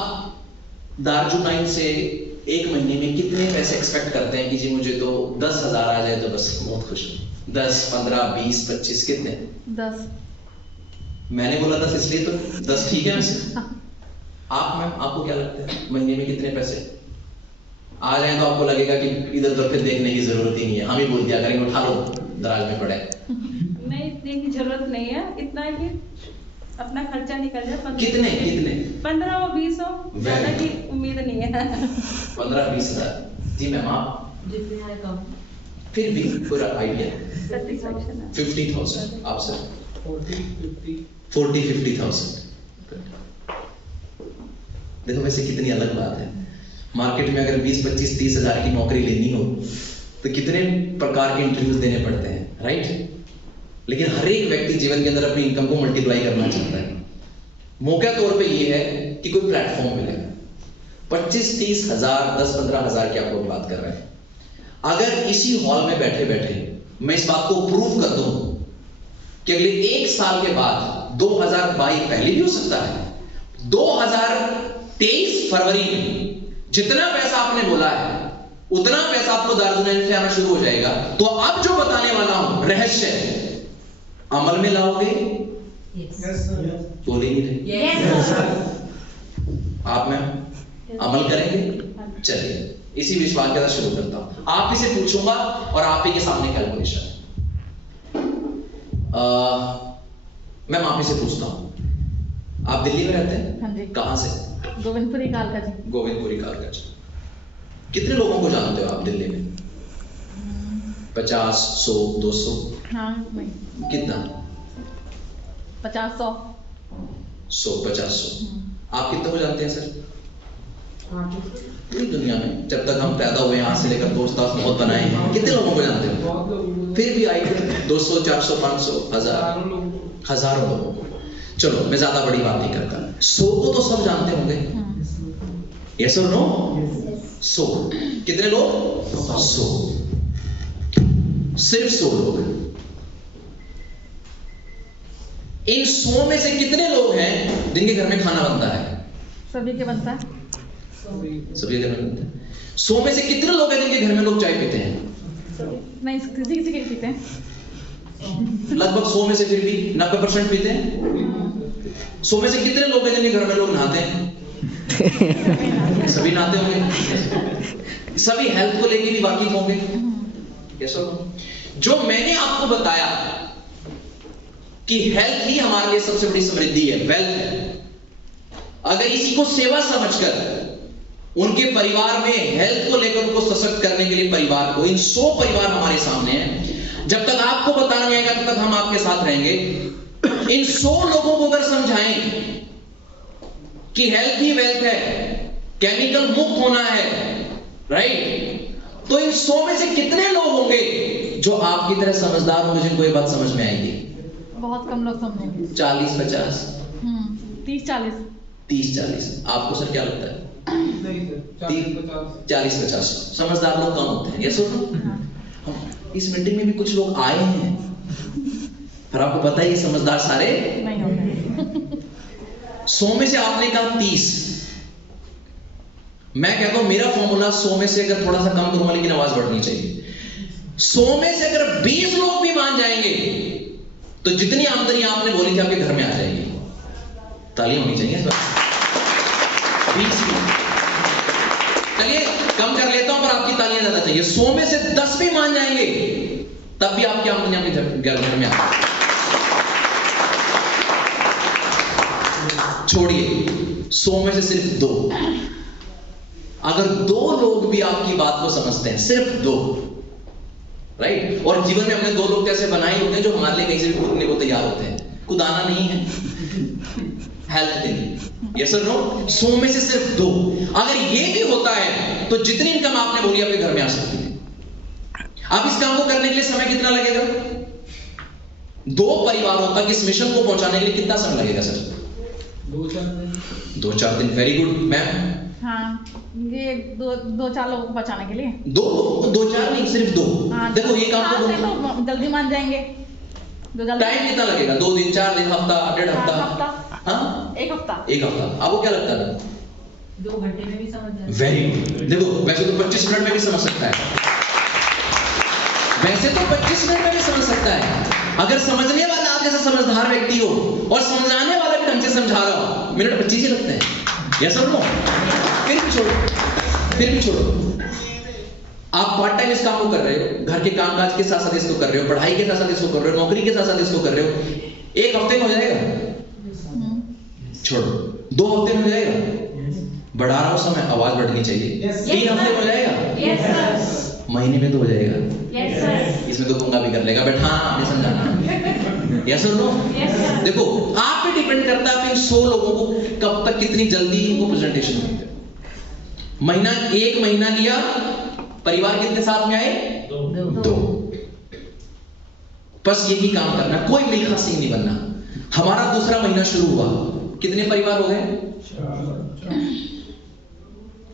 दार्जुनैन से एक महीने में कितने पैसे एक्सपेक्ट करते हैं कि जी मुझे तो 10,000 आ जाए तो बस बहुत खुश हूं? 10, 15, 20, 25 कितने? 10। मैंने बोला 10 इसलिए तो 10 ठीक है वैसे। आप मैम आपको क्या लगता है महीने में कितने पैसे आ जाए तो आपको लगेगा कि इधर उधर फिर देखने की जरूरत ही नहीं है, हम ही बोल दिया करेंगे उठा लो दराज में पड़े? नहीं, इतने की जरूरत नहीं है, इतना है कि अपना खर्चा निकल जाए। कितने 15 और 20 हो, ज्यादा की उम्मीद नहीं है। 15-20 हजार। जी मैम आप? जितने आए कम। फिर भी पूरा आइडिया 50,000। आप सर? 40-50,000। देखो वैसे कितनी अलग बात है। मार्केट में अगर 20-25-30 हजार की नौकरी लेनी हो तो कितने प्रकार के इंटरव्यूज देने पड़ते हैं, राइट? लेकिन हर एक व्यक्ति जीवन के अंदर अपनी इनकम को मल्टीप्लाई करना चाहता है। मौका तौर पे ये है कि कोई प्लेटफॉर्म मिले, 25-30 हजार 10-15 हजार की आप लोग बात कर रहे हैं। अगर इसी हॉल में बैठे बैठे मैं इस बात को प्रूव कर दूं कि अगले 1 साल के बाद 2022 पहले भी हो सकता है, 2023 फरवरी में जितना पैसा आपने बोला है उतना पैसा आपको दार्जुन से आना शुरू हो जाएगा। तो अब जो बताने वाला हूं रहस्य अमल में लाओगे? बोल ही नहीं रहे। आप में अमल करेंगे? चलिए इसी विश्वास के साथ शुरू करता हूं। आप ही से पूछूंगा और आप ही के सामने कैलकुलेशन। मैम आप ही से पूछता हूं, आप दिल्ली में रहते हैं? हाँ जी। कहां से? गोविंदपुरी कालका जी। गोविंदपुरी कालका। कितने लोगों को जानते हो आप दिल्ली में? 50, 100, 200? हाँ कितना? 50-100। 100, 50, 100। आप कितने को जानते हैं सर? पूरी दुनिया में जब तक हम पैदा हुए यहाँ से लेकर दोस्त बहुत बनाए हैं, कितने लोगों को जानते हो? फिर भी आई 200, 400, 500, 1000, हजारों लोगों को। चलो मैं ज्यादा बड़ी बात नहीं करता। 100 को तो सब जानते होंगे, यस और नो? 100 कितने लोग? 100, सिर्फ 100 लोग। इन 100 में से कितने लोग हैं जिनके घर में खाना बनता है? सभी के बनता है। सभी घर में बनता है। 100 में से कितने लोग हैं जिनके घर में लोग चाय पीते हैं? नहीं, किसी के पीते हैं। लगभग 100 में से फिर भी 90% पीते हैं। 100 में से कितने लोग हैं जिनके घर में लोग नहाते हैं? सभी नहाते होंगे। सभी हेल्थ को लेके भी वाकिफ होंगे, कैसे? जो मैंने आपको बताया कि हेल्थ ही हमारे लिए सबसे बड़ी समृद्धि है, वेल्थ है। अगर इसी को सेवा समझकर उनके परिवार में हेल्थ को लेकर उनको सशक्त करने के लिए परिवार को, इन 100 परिवार हमारे सामने हैं। जब तक आपको बताना नहीं आएगा तब तक हम आपके साथ रहेंगे। इन 100 लोगों को अगर समझाएं कि हेल्थ ही वेल्थ है, केमिकल मुक्त होना है, राइट? तो इन 100 में से कितने लोग होंगे जो आपकी तरह समझदार होंगे, जिनको ये बात समझ में आएगी? बहुत कम लोग समझेंगे। 40-50? 30-40। 30-40। आपको सर क्या लगता है? 40-50 समझदार लोग कम होते हैं, यस और नो? इस मीटिंग में भी कुछ लोग आए हैं पर आपको पता है ये समझदार सारे नहीं होंगे। 100 में से आपने कहा 30। मैं कहता हूं मेरा फॉर्मूला 100 में से अगर थोड़ा सा कम करूंगा लेकिन आवाज बढ़नी चाहिए। 100 में से अगर 20 लोग भी मान जाएंगे तो जितनी आमदनी आपने बोली थी आपके घर में आ जाएगी। ताली होनी चाहिए इस बार। 20 चलिए कम कर लेता हूं पर आपकी तालियां ज्यादा चाहिए। 100 में से 10 भी मान जाएंगे तब भी आपकी आमदनी आपके घर में आ जाएगी। छोड़िए 100 में से सिर्फ 2। अगर 2 लोग भी आपकी बात को समझते हैं, सिर्फ 2, राइट? और जीवन में हमने 2 लोग कैसे बनाए होते हैं जो हमारे लिए कहीं से भी कूदने को तैयार होते हैं। कुदाना नहीं है, हेल्थ देनी, यस और नो? 100 में से सिर्फ 2। अगर ये भी होता है तो जितनी इनकम आपने बोली आपके घर में आ सकती है। अब इस काम को करने के लिए समय कितना लगेगा? 2 परिवारों तक इस मिशन को पहुंचाने के लिए कितना समय लगेगा सर? 2-4 दिन। Very good ma'am. हाँ, ये 2-4 लोगों को बचाने के लिए 2-4 नहीं, सिर्फ 2। हाँ, देखो ये काम तो जल्दी मान जाएंगे। टाइम कितना लगेगा? 2 दिन, 4 दिन, हफ्ता, 1.5 हफ्ता? हाँ, 1 हफ्ता। 1 हफ्ता। आपको क्या लगता है? 2 घंटे में भी समझ जाएगा। Very good. देखो वैसे तो 25 मिनट में भी समझ सकता है, वैसे तो 25 मिनट में भी समझ सकता है। अगर समझने वाला आप जैसा समझदार व्यक्ति हो और समझाने वाला भी ढंग से समझा रहा हो, मिनट 25 ही लगते हैं, यस और नो? फिर भी छोड़ो। आप पार्ट टाइम इस काम को कर रहे हो, घर के कामकाज के साथ साथ इसको कर रहे हो, पढ़ाई के साथ साथ इसको कर रहे हो, नौकरी के साथ साथ इसको कर रहे हो। 1 हफ्ते में हो जाएगा? छोड़ो। 2 हफ्ते में हो जाएगा? बढ़ा रहा हूं समय, आवाज बढ़नी चाहिए। 3 हफ्ते में हो जाएगा? महीने में तो हो जाएगा? इसमें तो पंगा भी कर लेगा, बैठा आपने समझाना, यस और नो? देखो आप पे डिपेंड करता है आप इन 100 लोगों को कब तक, कितनी जल्दी इनको प्रेजेंटेशन देते हो। 1 महीना लिया, परिवार कितने साथ में आए? दो। बस यही काम करना, कोई मिल्खा सिंह नहीं बनना। हमारा दूसरा महीना शुरू हुआ, कितने परिवार हो गए?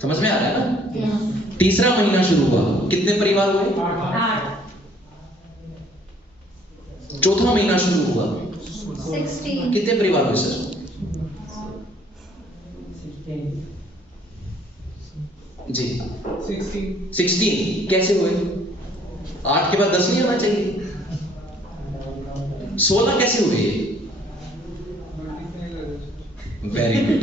समझ में आ रहा है ना? तीसरा महीना शुरू हुआ, कितने परिवार हुए? 8। चौथा महीना शुरू हुआ, 16। कितने परिवार हुए सर? 16। कैसे हुए? 8 के बाद 10 नहीं होना चाहिए। 16 कैसे हुए? Very good,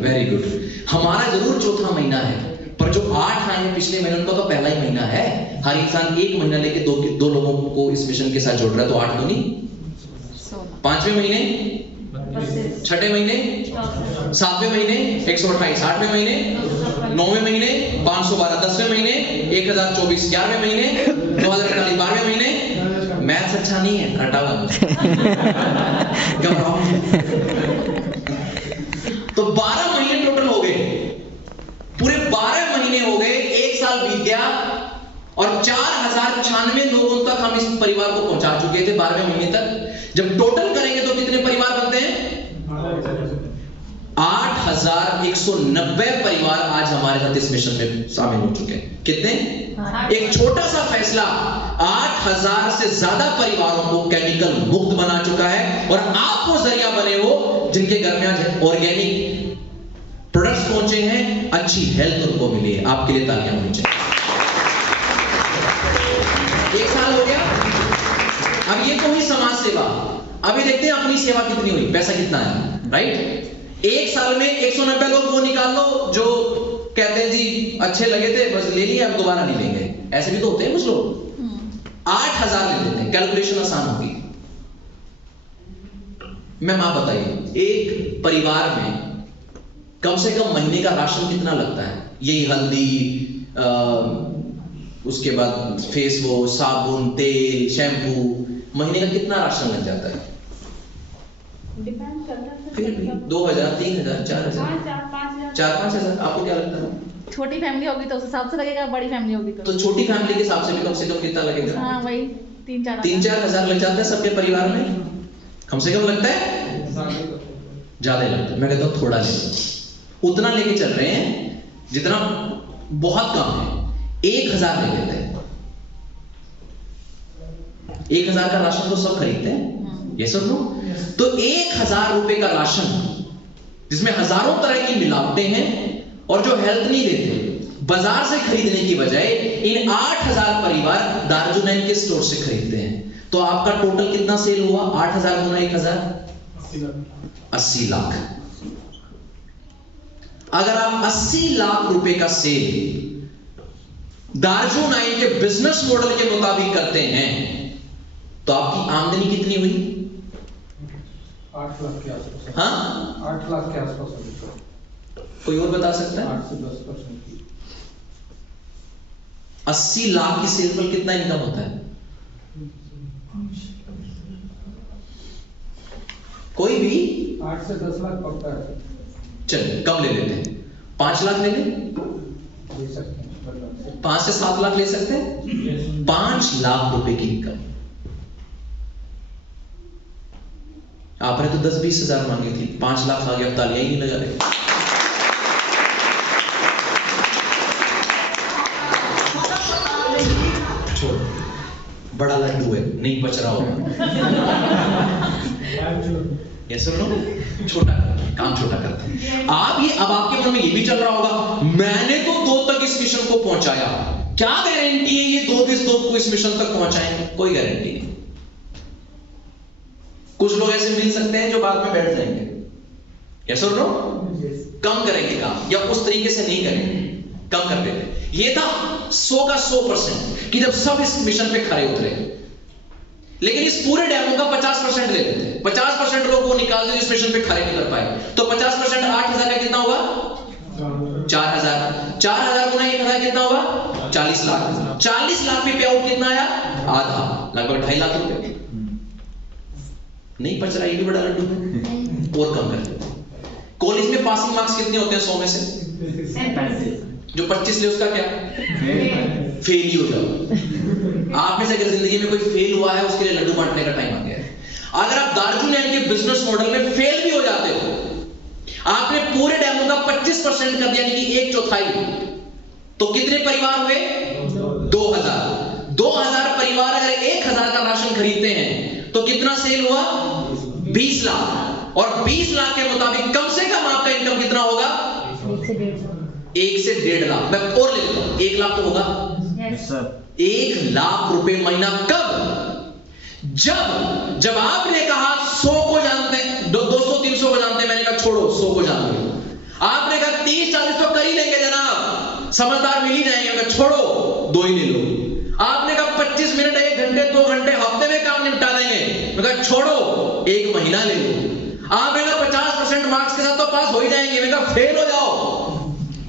very good. हमारा जरूर चौथा महीना है, पर जो 8 आए हैं पिछले महीने, उनका तो पहला ही महीना है। हर इंसान 1 महीना लेके दो लोगों को इस मिशन के साथ जोड़ रहा है, तो 8 तो नहीं। 5वें महीने, 6ठे महीने, 7वें महीने 128, 8वें महीने 9वें महीने 512, 10वें महीने 1024, 11वें महीने 2048, 12वें महीने। मैथ्स अच्छा नहीं है, घटाओ घबराओ। तो 12 महीने टोटल हो गए, पूरे 12 महीने हो गए, 1 साल बीत गया और 4096 लोगों तक हम इस परिवार को पहुंचा चुके थे 12वें महीने तक। जब टोटल करेंगे तो कितने परिवार बनते हैं? 8190 परिवार आज हमारे साथ इस मिशन में शामिल हो चुके हैं। कितने? एक छोटा सा फैसला 8000 से ज्यादा परिवारों को केमिकल मुक्त बना चुका है, और आप वो जरिया बने हो जिनके घर में आज ऑर्गेनिक प्रोडक्ट्स पहुंचे हैं, अच्छी हेल्थ उनको मिली है। आपके लिए तालियां होनी चाहिए। 1 साल हो गया, अब ये तो हुई समाज सेवा। अभी देखते हैं अपनी सेवा कितनी हुई, पैसा कितना है, राइट? 1 साल में 190 लोग वो निकाल लो जो कहते हैं जी अच्छे लगे थे, बस ले लिए, अब दोबारा नहीं लेंगे। ऐसे भी तो होते हैं कुछ लोग। 8000 ले लेते हैं, कैलकुलेशन आसान होगी। मैम आप बताइए, एक परिवार में कम से कम महीने का राशन कितना लगता है? यही हल्दी, उसके बाद फेस वॉश, साबुन, तेल, शैम्पू, महीने का कितना राशन लग जाता है? डिपेंड करता है। फिर भी 2000, 3000, 4000, 4-5 आपको क्या लगता है? छोटी फैमिली होगी तो उस हिसाब से लगेगा, बड़ी फैमिली होगी तो छोटी फैमिली के हिसाब से भी कम से कम कितना लगेगा? हाँ वही 3-4 3-4 हजार लग जाता है सबके परिवार में, कम से कम लगता है? ज्यादा ही लगता है। मैं कहता हूँ थोड़ा ले, उतना लेके चल रहे हैं जितना बहुत कम है। 1000 ले लेते हैं। 1000 का राशन तो सब खरीदते हैं, ये सब लोग। तो 1000 रुपए का राशन जिसमें हजारों तरह की मिलावटें हैं और जो हेल्थ नहीं देते, बाजार से खरीदने की बजाय इन 8000 परिवार दारुजुनैन के स्टोर से खरीदते हैं। तो आपका टोटल कितना सेल हुआ? 8000 गुना 1000, 80 लाख। अगर आप 80 लाख रुपए का सेल दारुजुनैन के बिजनेस मॉडल के मुताबिक करते हैं, तो आपकी आमदनी कितनी हुई? 8 लाख के आसपास। हाँ, 8 लाख के आसपास। कोई और बता सकता है? 8 से 10% की। 80 लाख की सेल पर कितना इनकम होता है? कोई भी 8 से 10 लाख पक्का है। चलिए कम ले लेते हैं, 5 लाख ले लें, ले सकते हैं। 5 से 7 लाख ले सकते हैं। 5 लाख रुपए की इनकम। आपने तो 10-20 हजार मांगी थी, 5 लाख आ गया, अब तालियां ही नहीं लगा रहे। छोड़, बड़ा लड्डू है, नहीं पच रहा होगा। ये सुन लो, छोटा काम छोटा करता है। आप ये, अब आपके मन में ये भी चल रहा होगा, मैंने तो 2 तक इस मिशन को पहुंचाया, क्या गारंटी है ये 2 को इस मिशन तक पहुंचाएंगे? कोई गारंटी नहीं। कुछ लोग ऐसे मिल सकते हैं जो बाद में बैठ जाएंगे, या सुन लो, कम करेंगे काम, या उस तरीके से नहीं करेंगे, कम कर देते। ये था 100 का 100% कि जब सब इस मिशन पे खड़े उतरे। लेकिन इस पूरे डेमो का 50% ले लेते हैं, 50% लोग वो निकाल दे इस मिशन पे खड़े नहीं कर पाए, तो 50% 8000 का कितना होगा? 4000। 4000 गुना 1000 कितना होगा? 40 लाख। 40 लाख में पे आउट कितना आया? आधा, लगभग 2.5 लाख रुपए। नहीं पच रहा, ये भी बड़ा लड्डू है। और कम कर। कॉलेज में पासिंग मार्क्स कितने होते हैं 100 में से? जो 25 ले उसका क्या? फेल ही हो जाओ। आप में से अगर जिंदगी में कोई फेल हुआ है, उसके लिए लड्डू बांटने का टाइम आ गया है। अगर आप दार्जिलिंग के बिजनेस मॉडल में फेल भी हो जाते हो, आपने पूरे डेमो का 25% कर दिया, यानी कि 1/4, तो कितने परिवार हुए? 2000 परिवार अगर 1000 का राशन खरीदते हैं तो कितना सेल हुआ? 20 लाख। और 20 लाख के मुताबिक कम से कम आपका इनकम कितना होगा? 1 से 1.5 लाख। मैं और ले लेता हूं, 1 लाख तो होगा। 1 लाख रुपए महीना। कब? जब आपने कहा 100 को जानते हैं, 200 300 को जानते हैं, मैंने कहा छोड़ो 100 को जानते हो। आपने कहा 30 40 तो कर ही लेंगे जनाब, समझदार मिल ही जाएंगे, मैं छोड़ो 2 ही ले लो। आपने कहा 25 मिनट 1 घंटे 2 घंटे हफ्ते में काम निपटा देंगे, मैं कहा छोड़ो 1 महीना ले लो। आपने कहा 50% मार्क्स के साथ तो पास हो ही जाएंगे, मैं कहा फेल हो जाओ।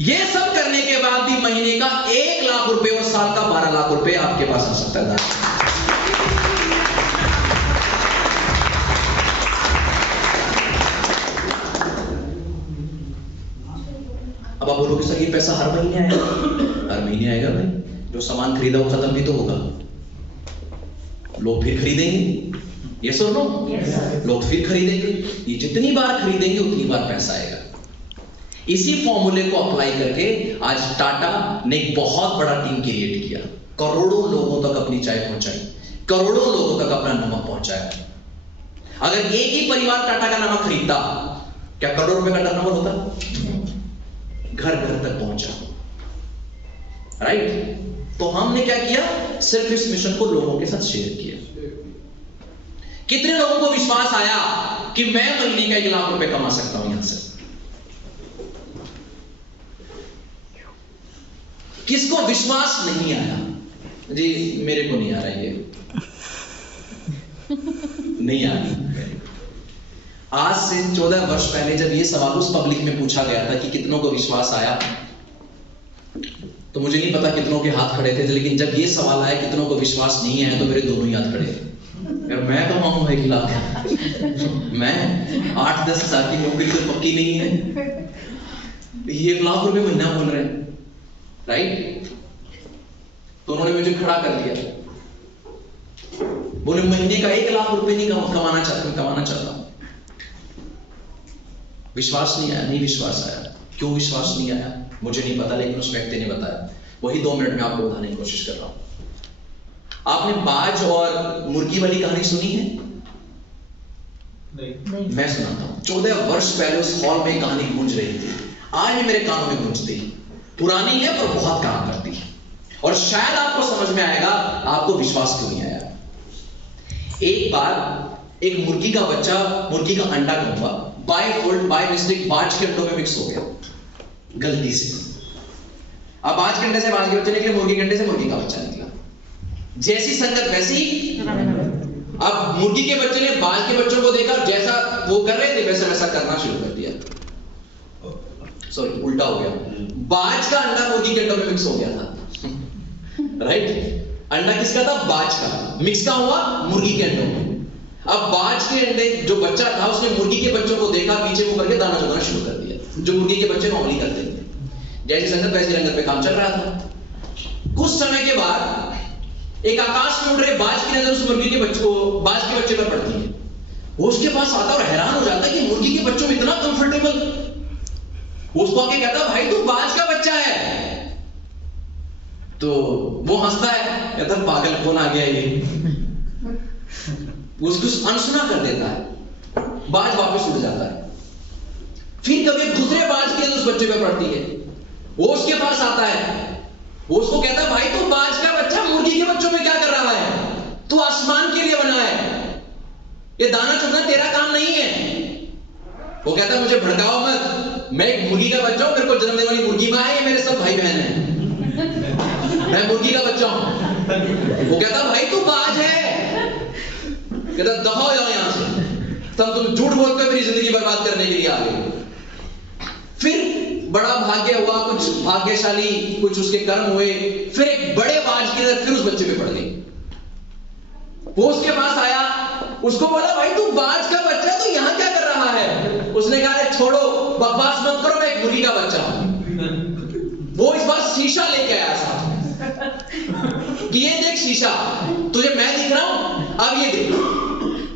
ये सब करने के बाद भी महीने का 1 लाख रुपए और साल का 12 लाख रुपए आपके पास आ सकता है। अब आप बोलोगे सर ये पैसा हर महीने आएगा? हर महीने आएगा भाई। जो सामान खरीदा वो खत्म भी तो होगा, लोग फिर खरीदेंगे। यस और नो? लोग फिर खरीदेंगे। ये जितनी बार खरीदेंगे उतनी बार पैसा आएगा। इसी फॉर्मूले को अप्लाई करके आज टाटा ने एक बहुत बड़ा टीम क्रिएट किया, करोड़ों लोगों तक अपनी चाय पहुंचाई, करोड़ों लोगों तक अपना नमक पहुंचाया। अगर एक ही परिवार टाटा का नमक खरीदता, क्या करोड़ों रुपए का टर्नओवर होता? घर घर तक पहुंचा। राइट? तो हमने क्या किया? सिर्फ इस मिशन को लोगों के साथ शेयर किया। कितने लोगों को विश्वास आया कि मैं महीने का 1 लाख रुपए कमा सकता हूं यहां से? किसको विश्वास नहीं आया? जी मेरे को नहीं आ रहा ये नहीं आ रही। आज से 14 वर्ष पहले जब ये सवाल उस पब्लिक में पूछा गया था कि कितनों को विश्वास आया, तो मुझे नहीं पता कितनों के हाथ खड़े थे, लेकिन जब ये सवाल आया कितनों को विश्वास नहीं है, तो मेरे दोनों ही हाथ खड़े थे। यार मैं कमाऊंगा 1 लाख? मैं 8-10 हजार की नौकरी तो पक्की नहीं है, ये 1 लाख रुपए महीना बोल रहे हैं। राइट? तो उन्होंने मुझे खड़ा कर दिया, बोले महीने का 1 लाख रुपए नहीं कमाना चाहता हूं। विश्वास नहीं आया? नहीं विश्वास आया। क्यों विश्वास नहीं आया मुझे नहीं पता, लेकिन उस व्यक्ति ने बताया। वही 2 मिनट में आपको बताने की कोशिश कर रहा हूं। आपने बाज और मुर्गी वाली कहानी सुनी है? नहीं। मैं सुनाता हूं। 14 वर्ष पहले उस हॉल में कहानी गूंज रही थी, आज भी मेरे कानों में गूंजती। पुरानी है पर बहुत काम करती है, और शायद आपको समझ में आएगा आपको विश्वास क्यों नहीं आया। एक बार एक मुर्गी का बच्चा मुर्गी का अंडा ढूंढा, बाय मिस्टेक बाज के अंडों में मिक्स हो गया गलती से। अब बाज के अंडे से बाज के बच्चे निकले, मुर्गी के अंडे से मुर्गी का बच्चा निकला। जैसी संगत वैसी। अब मुर्गी के बच्चे ने बाज के बच्चों को देखा, जैसा वो कर रहे थे वैसा करना शुरू कर दिया। सॉरी उल्टा हो गया, बाज का अंडा मुर्गी के अंडों में मिक्स हो गया था। राइट? अंडा किसका था? बाज का। मिक्स का हुआ मुर्गी के अंडों में। अब बाज के अंडे जो बच्चा था उसने मुर्गी के बच्चों को देखा, पीछे मुंह करके दाना चुगना शुरू कर दिया, जो मुर्गी के बच्चे नॉर्मली करते थे। जैसी संगत वैसी रंगत पे काम चल रहा था। कुछ समय के बाद एक आकाश में उड़ रहे बाज की नजर उस मुर्गी के बच्चे को, बाज के बच्चे पर पड़ती है। वो उसके पास आता और हैरान हो जाता है कि मुर्गी के बच्चों में इतना कंफर्टेबल। उसको आके कहता भाई तू बाज का बच्चा है। तो वो हंसता है, कहता पागल कौन आ गया ये, उसको अनसुना कर देता है। बाज वापस उड़ जाता है। फिर कभी दूसरे बाज की उस बच्चे पे पड़ती है, वो उसके पास आता है, वो उसको कहता है भाई तू बाज का बच्चा मुर्गी के बच्चों में क्या कर रहा है, तू आसमान के लिए बना है, ये दाना चुगना तेरा काम नहीं है। वो कहता है मुझे भड़काओ मत, मैं एक मुर्गी का बच्चा हूं, मेरे को जन्म देने वाली मुर्गी मां है, ये मेरे सब भाई बहन हैं, मैं मुर्गी का बच्चा हूं। वो कहता भाई तू बाज है, कहता दफा हो जाओ यहां से, तब तुम झूठ बोलते हो मेरी जिंदगी बर्बाद करने के लिए आ गए। फिर बड़ा भाग्य हुआ, कुछ भाग्यशाली, कुछ उसके कर्म हुए, फिर एक बड़े बाज की नजर फिर उस बच्चे पे पड़ गई। वो उसके पास आया, उसको बोला भाई तू बाज का बच्चा तो यहां क्या कर रहा है। उसने कहा छोड़ो बकवास मत करो, मैं एक मुर्गी का बच्चा हूं। वो इस बार शीशा लेके आया साथ में, कि ये देख शीशा, तुझे मैं दिख रहा हूं, अब ये देख।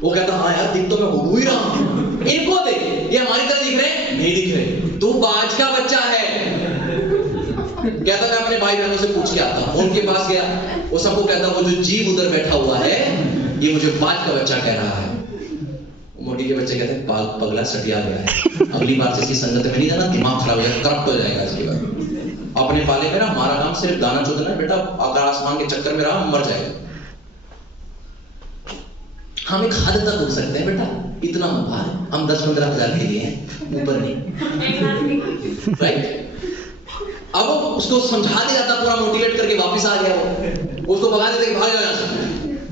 वो कहता हाँ यार दिख तो मैं हो ही रहा हूं, इनको देख, ये हमारी तरह दिख रहे हैं? नहीं दिख रहे, तू बाज का बच्चा है। कहता मैं अपने भाई बहनों से पूछ के आता हूं। उनके पास गया, वो सबको कहता वो जो जीव उधर बैठा हुआ है ये मुझे बाज का बच्चा कह रहा है। मोटी के बच्चे कहते हैं पगला सटिया गया है, अगली बार से इसकी संगत में नहीं जाना, दिमाग खराब हो जाएगा, करप्ट हो जाएगा इसके बाद। अपने पाले में ना हमारा काम सिर्फ दाना चोदना है बेटा, आकाश आसमान के चक्कर में रहा मर जाएगा। हम एक हद तक हो सकते हैं बेटा, इतना मत भाग, हम 10-15 हजार के लिए हैं, ऊपर नहीं, राइट। अब वो उसको समझा दिया जाता, पूरा मोटिवेट करके वापस आ गया, वो उसको भगा देते भाग जाओ यहाँ से।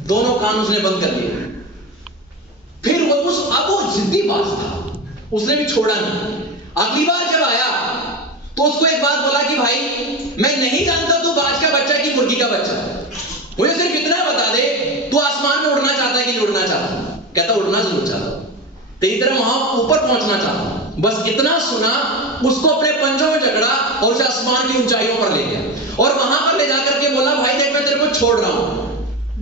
दोनों कान उसने बंद कर दिए। फिर वो अब वो जिद्दी बाज था, उसने भी छोड़ा नहीं। अगली बार जब आया तो उसको एक बात बोला कि भाई मैं नहीं जानता तू बाज का बच्चा कि मुर्गी का बच्चा, मुझे सिर्फ इतना बता दे, तू आसमान में उड़ना चाहता है कि नहीं उड़ना चाहता? कहता उड़ना जरूर चाहता हूं, तेरी तरह वहां ऊपर पहुंचना चाहता हूं। बस इतना सुना, उसको अपने पंजों में जकड़ा और उसे आसमान की ऊंचाइयों पर ले गया और वहां पर ले जाकर के बोला भाई देख मैं तेरे को छोड़ रहा हूं,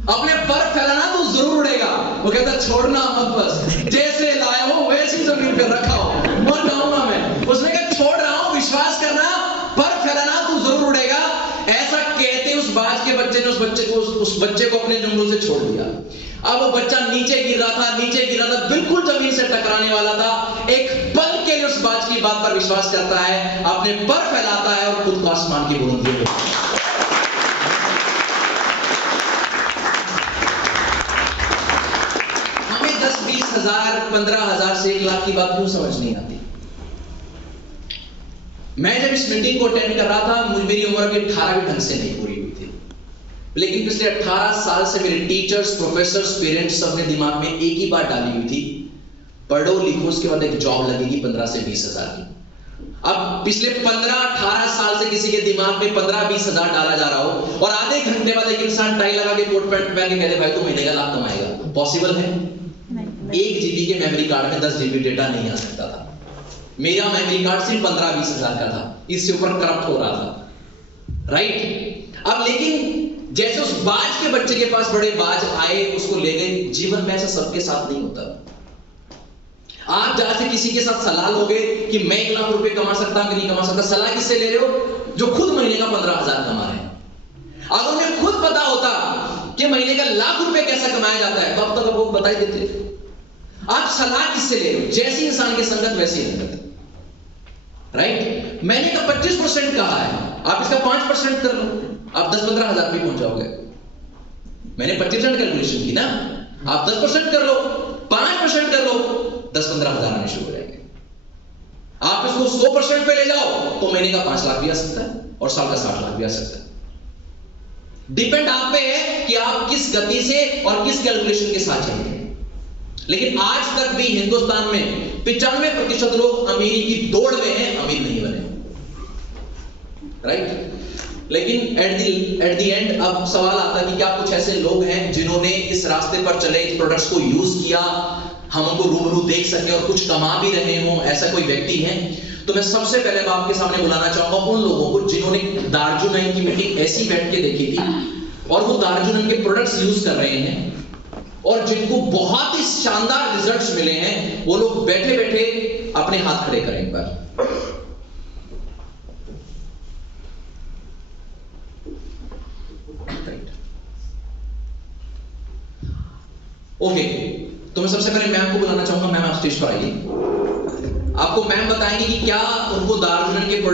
अपने पर फैलाना तो जरूर उड़ेगा। वो कहता छोड़ना मत, बस जैसे लाए हो वैसी जमीन पर रखा हो, मर जाऊंगा मैं। उसने कहा छोड़ रहा हूं, विश्वास करना, पर फैलाना तू जरूर उड़ेगा। ऐसा कहते उस बाज के बच्चे ने उस बच्चे को अपने जंगलों से छोड़ दिया। अब वो बच्चा नीचे गिर रहा था, बिल्कुल जमीन से टकराने वाला था। एक पल के लिए उस बाज की बात पर विश्वास करता है, अपने पर फैलाता है और खुद को आसमान की बुलंदियों में। हमें 10-20 हजार 15 हजार से 1 लाख की बात क्यों समझ नहीं आती? मैं जब इस मीटिंग को अटेंड कर रहा था, मेरी उम्र भी 18 भी ढंग से नहीं पूरी हुई थी, लेकिन पिछले 18 साल से मेरे टीचर्स, प्रोफेसर्स, पेरेंट्स सबने दिमाग में एक ही बात डाली हुई थी, पढ़ो लिखो उसके बाद एक जॉब लगेगी 15 से 20 हजार की। अब पिछले 15-18 साल से किसी के दिमाग में 15-20 हजार डाला जा रहा हो और आधे घंटे बाद एक इंसान टाई लगा के कोट पैंट पहन के कहते भाई तू महीने का लाख कमाएगा, पॉसिबल है? 1 GB के मेमोरी कार्ड में 10 GB डेटा नहीं आ सकता था। मेरा मेमोरी कार्ड सिर्फ 15-20 हजार का था, इससे ऊपर करप्ट हो रहा था, राइट? अब लेकिन जैसे उस बाज के बच्चे के पास बड़े बाज आए, उसको ले गए। जीवन में ऐसा सबके साथ नहीं होता। आप जहां से किसी के साथ सलाह लोगे कि मैं 1 लाख रुपए कमा सकता हूं कि नहीं कमा सकता, सलाह किससे ले रहे हो? जो खुद महीने का 15 हजार कमा रहे हैं। अगर उन्हें खुद पता होता कि महीने का 1 लाख रुपए कैसा कमाया जाता है तो अब तक वो बता ही देते। आप सलाह किससे ले रहे हो? जैसी इंसान की संगत वैसी संगत, राइट? मैंने तो 25% कहा है, आप इसका 5% कर लो, आप 10-15 हजार पे पहुंच जाओगे। मैंने 25% कैलकुलेशन की ना, आप 10% कर लो, 5% कर लो, 10-15 हजार आने शुरू हो जाएंगे। आप इसको 100% पे ले जाओ तो महीने का 5 लाख भी आ सकता है और साल का 60 लाख भी आ सकता है। डिपेंड आप पे है कि आप किस गति से और किस कैलकुलेशन के साथ चलेंगे। लेकिन आज तक भी हिंदुस्तान में 95% लोग अमीरी की दौड़ में हैं, अमीर नहीं बने, राइट? लेकिन एट द एंड अब सवाल आता है कि क्या कुछ ऐसे लोग हैं जिन्होंने इस रास्ते पर चले, इस प्रोडक्ट्स को यूज किया, हम उनको रूबरू देख सके और कुछ कमा भी रहे हों, ऐसा कोई व्यक्ति है? तो मैं सबसे पहले आपके सामने बुलाना चाहूंगा उन लोगों को जिन्होंने दार्जुन की मीटिंग ऐसी बैठ के देखी थी और वो दार्जुन के प्रोडक्ट्स यूज कर रहे हैं और जिनको बहुत ही शानदार रिजल्ट्स मिले हैं। वो लोग बैठे बैठे अपने हाथ खड़े करें एक बार। ओके, तो मैं सबसे पहले मैम को बुलाना चाहूंगा। मैम आप स्टेज पर आइए। आपको मैम बताएंगे कि क्या उनको दार्जुन के प्रोडक्ट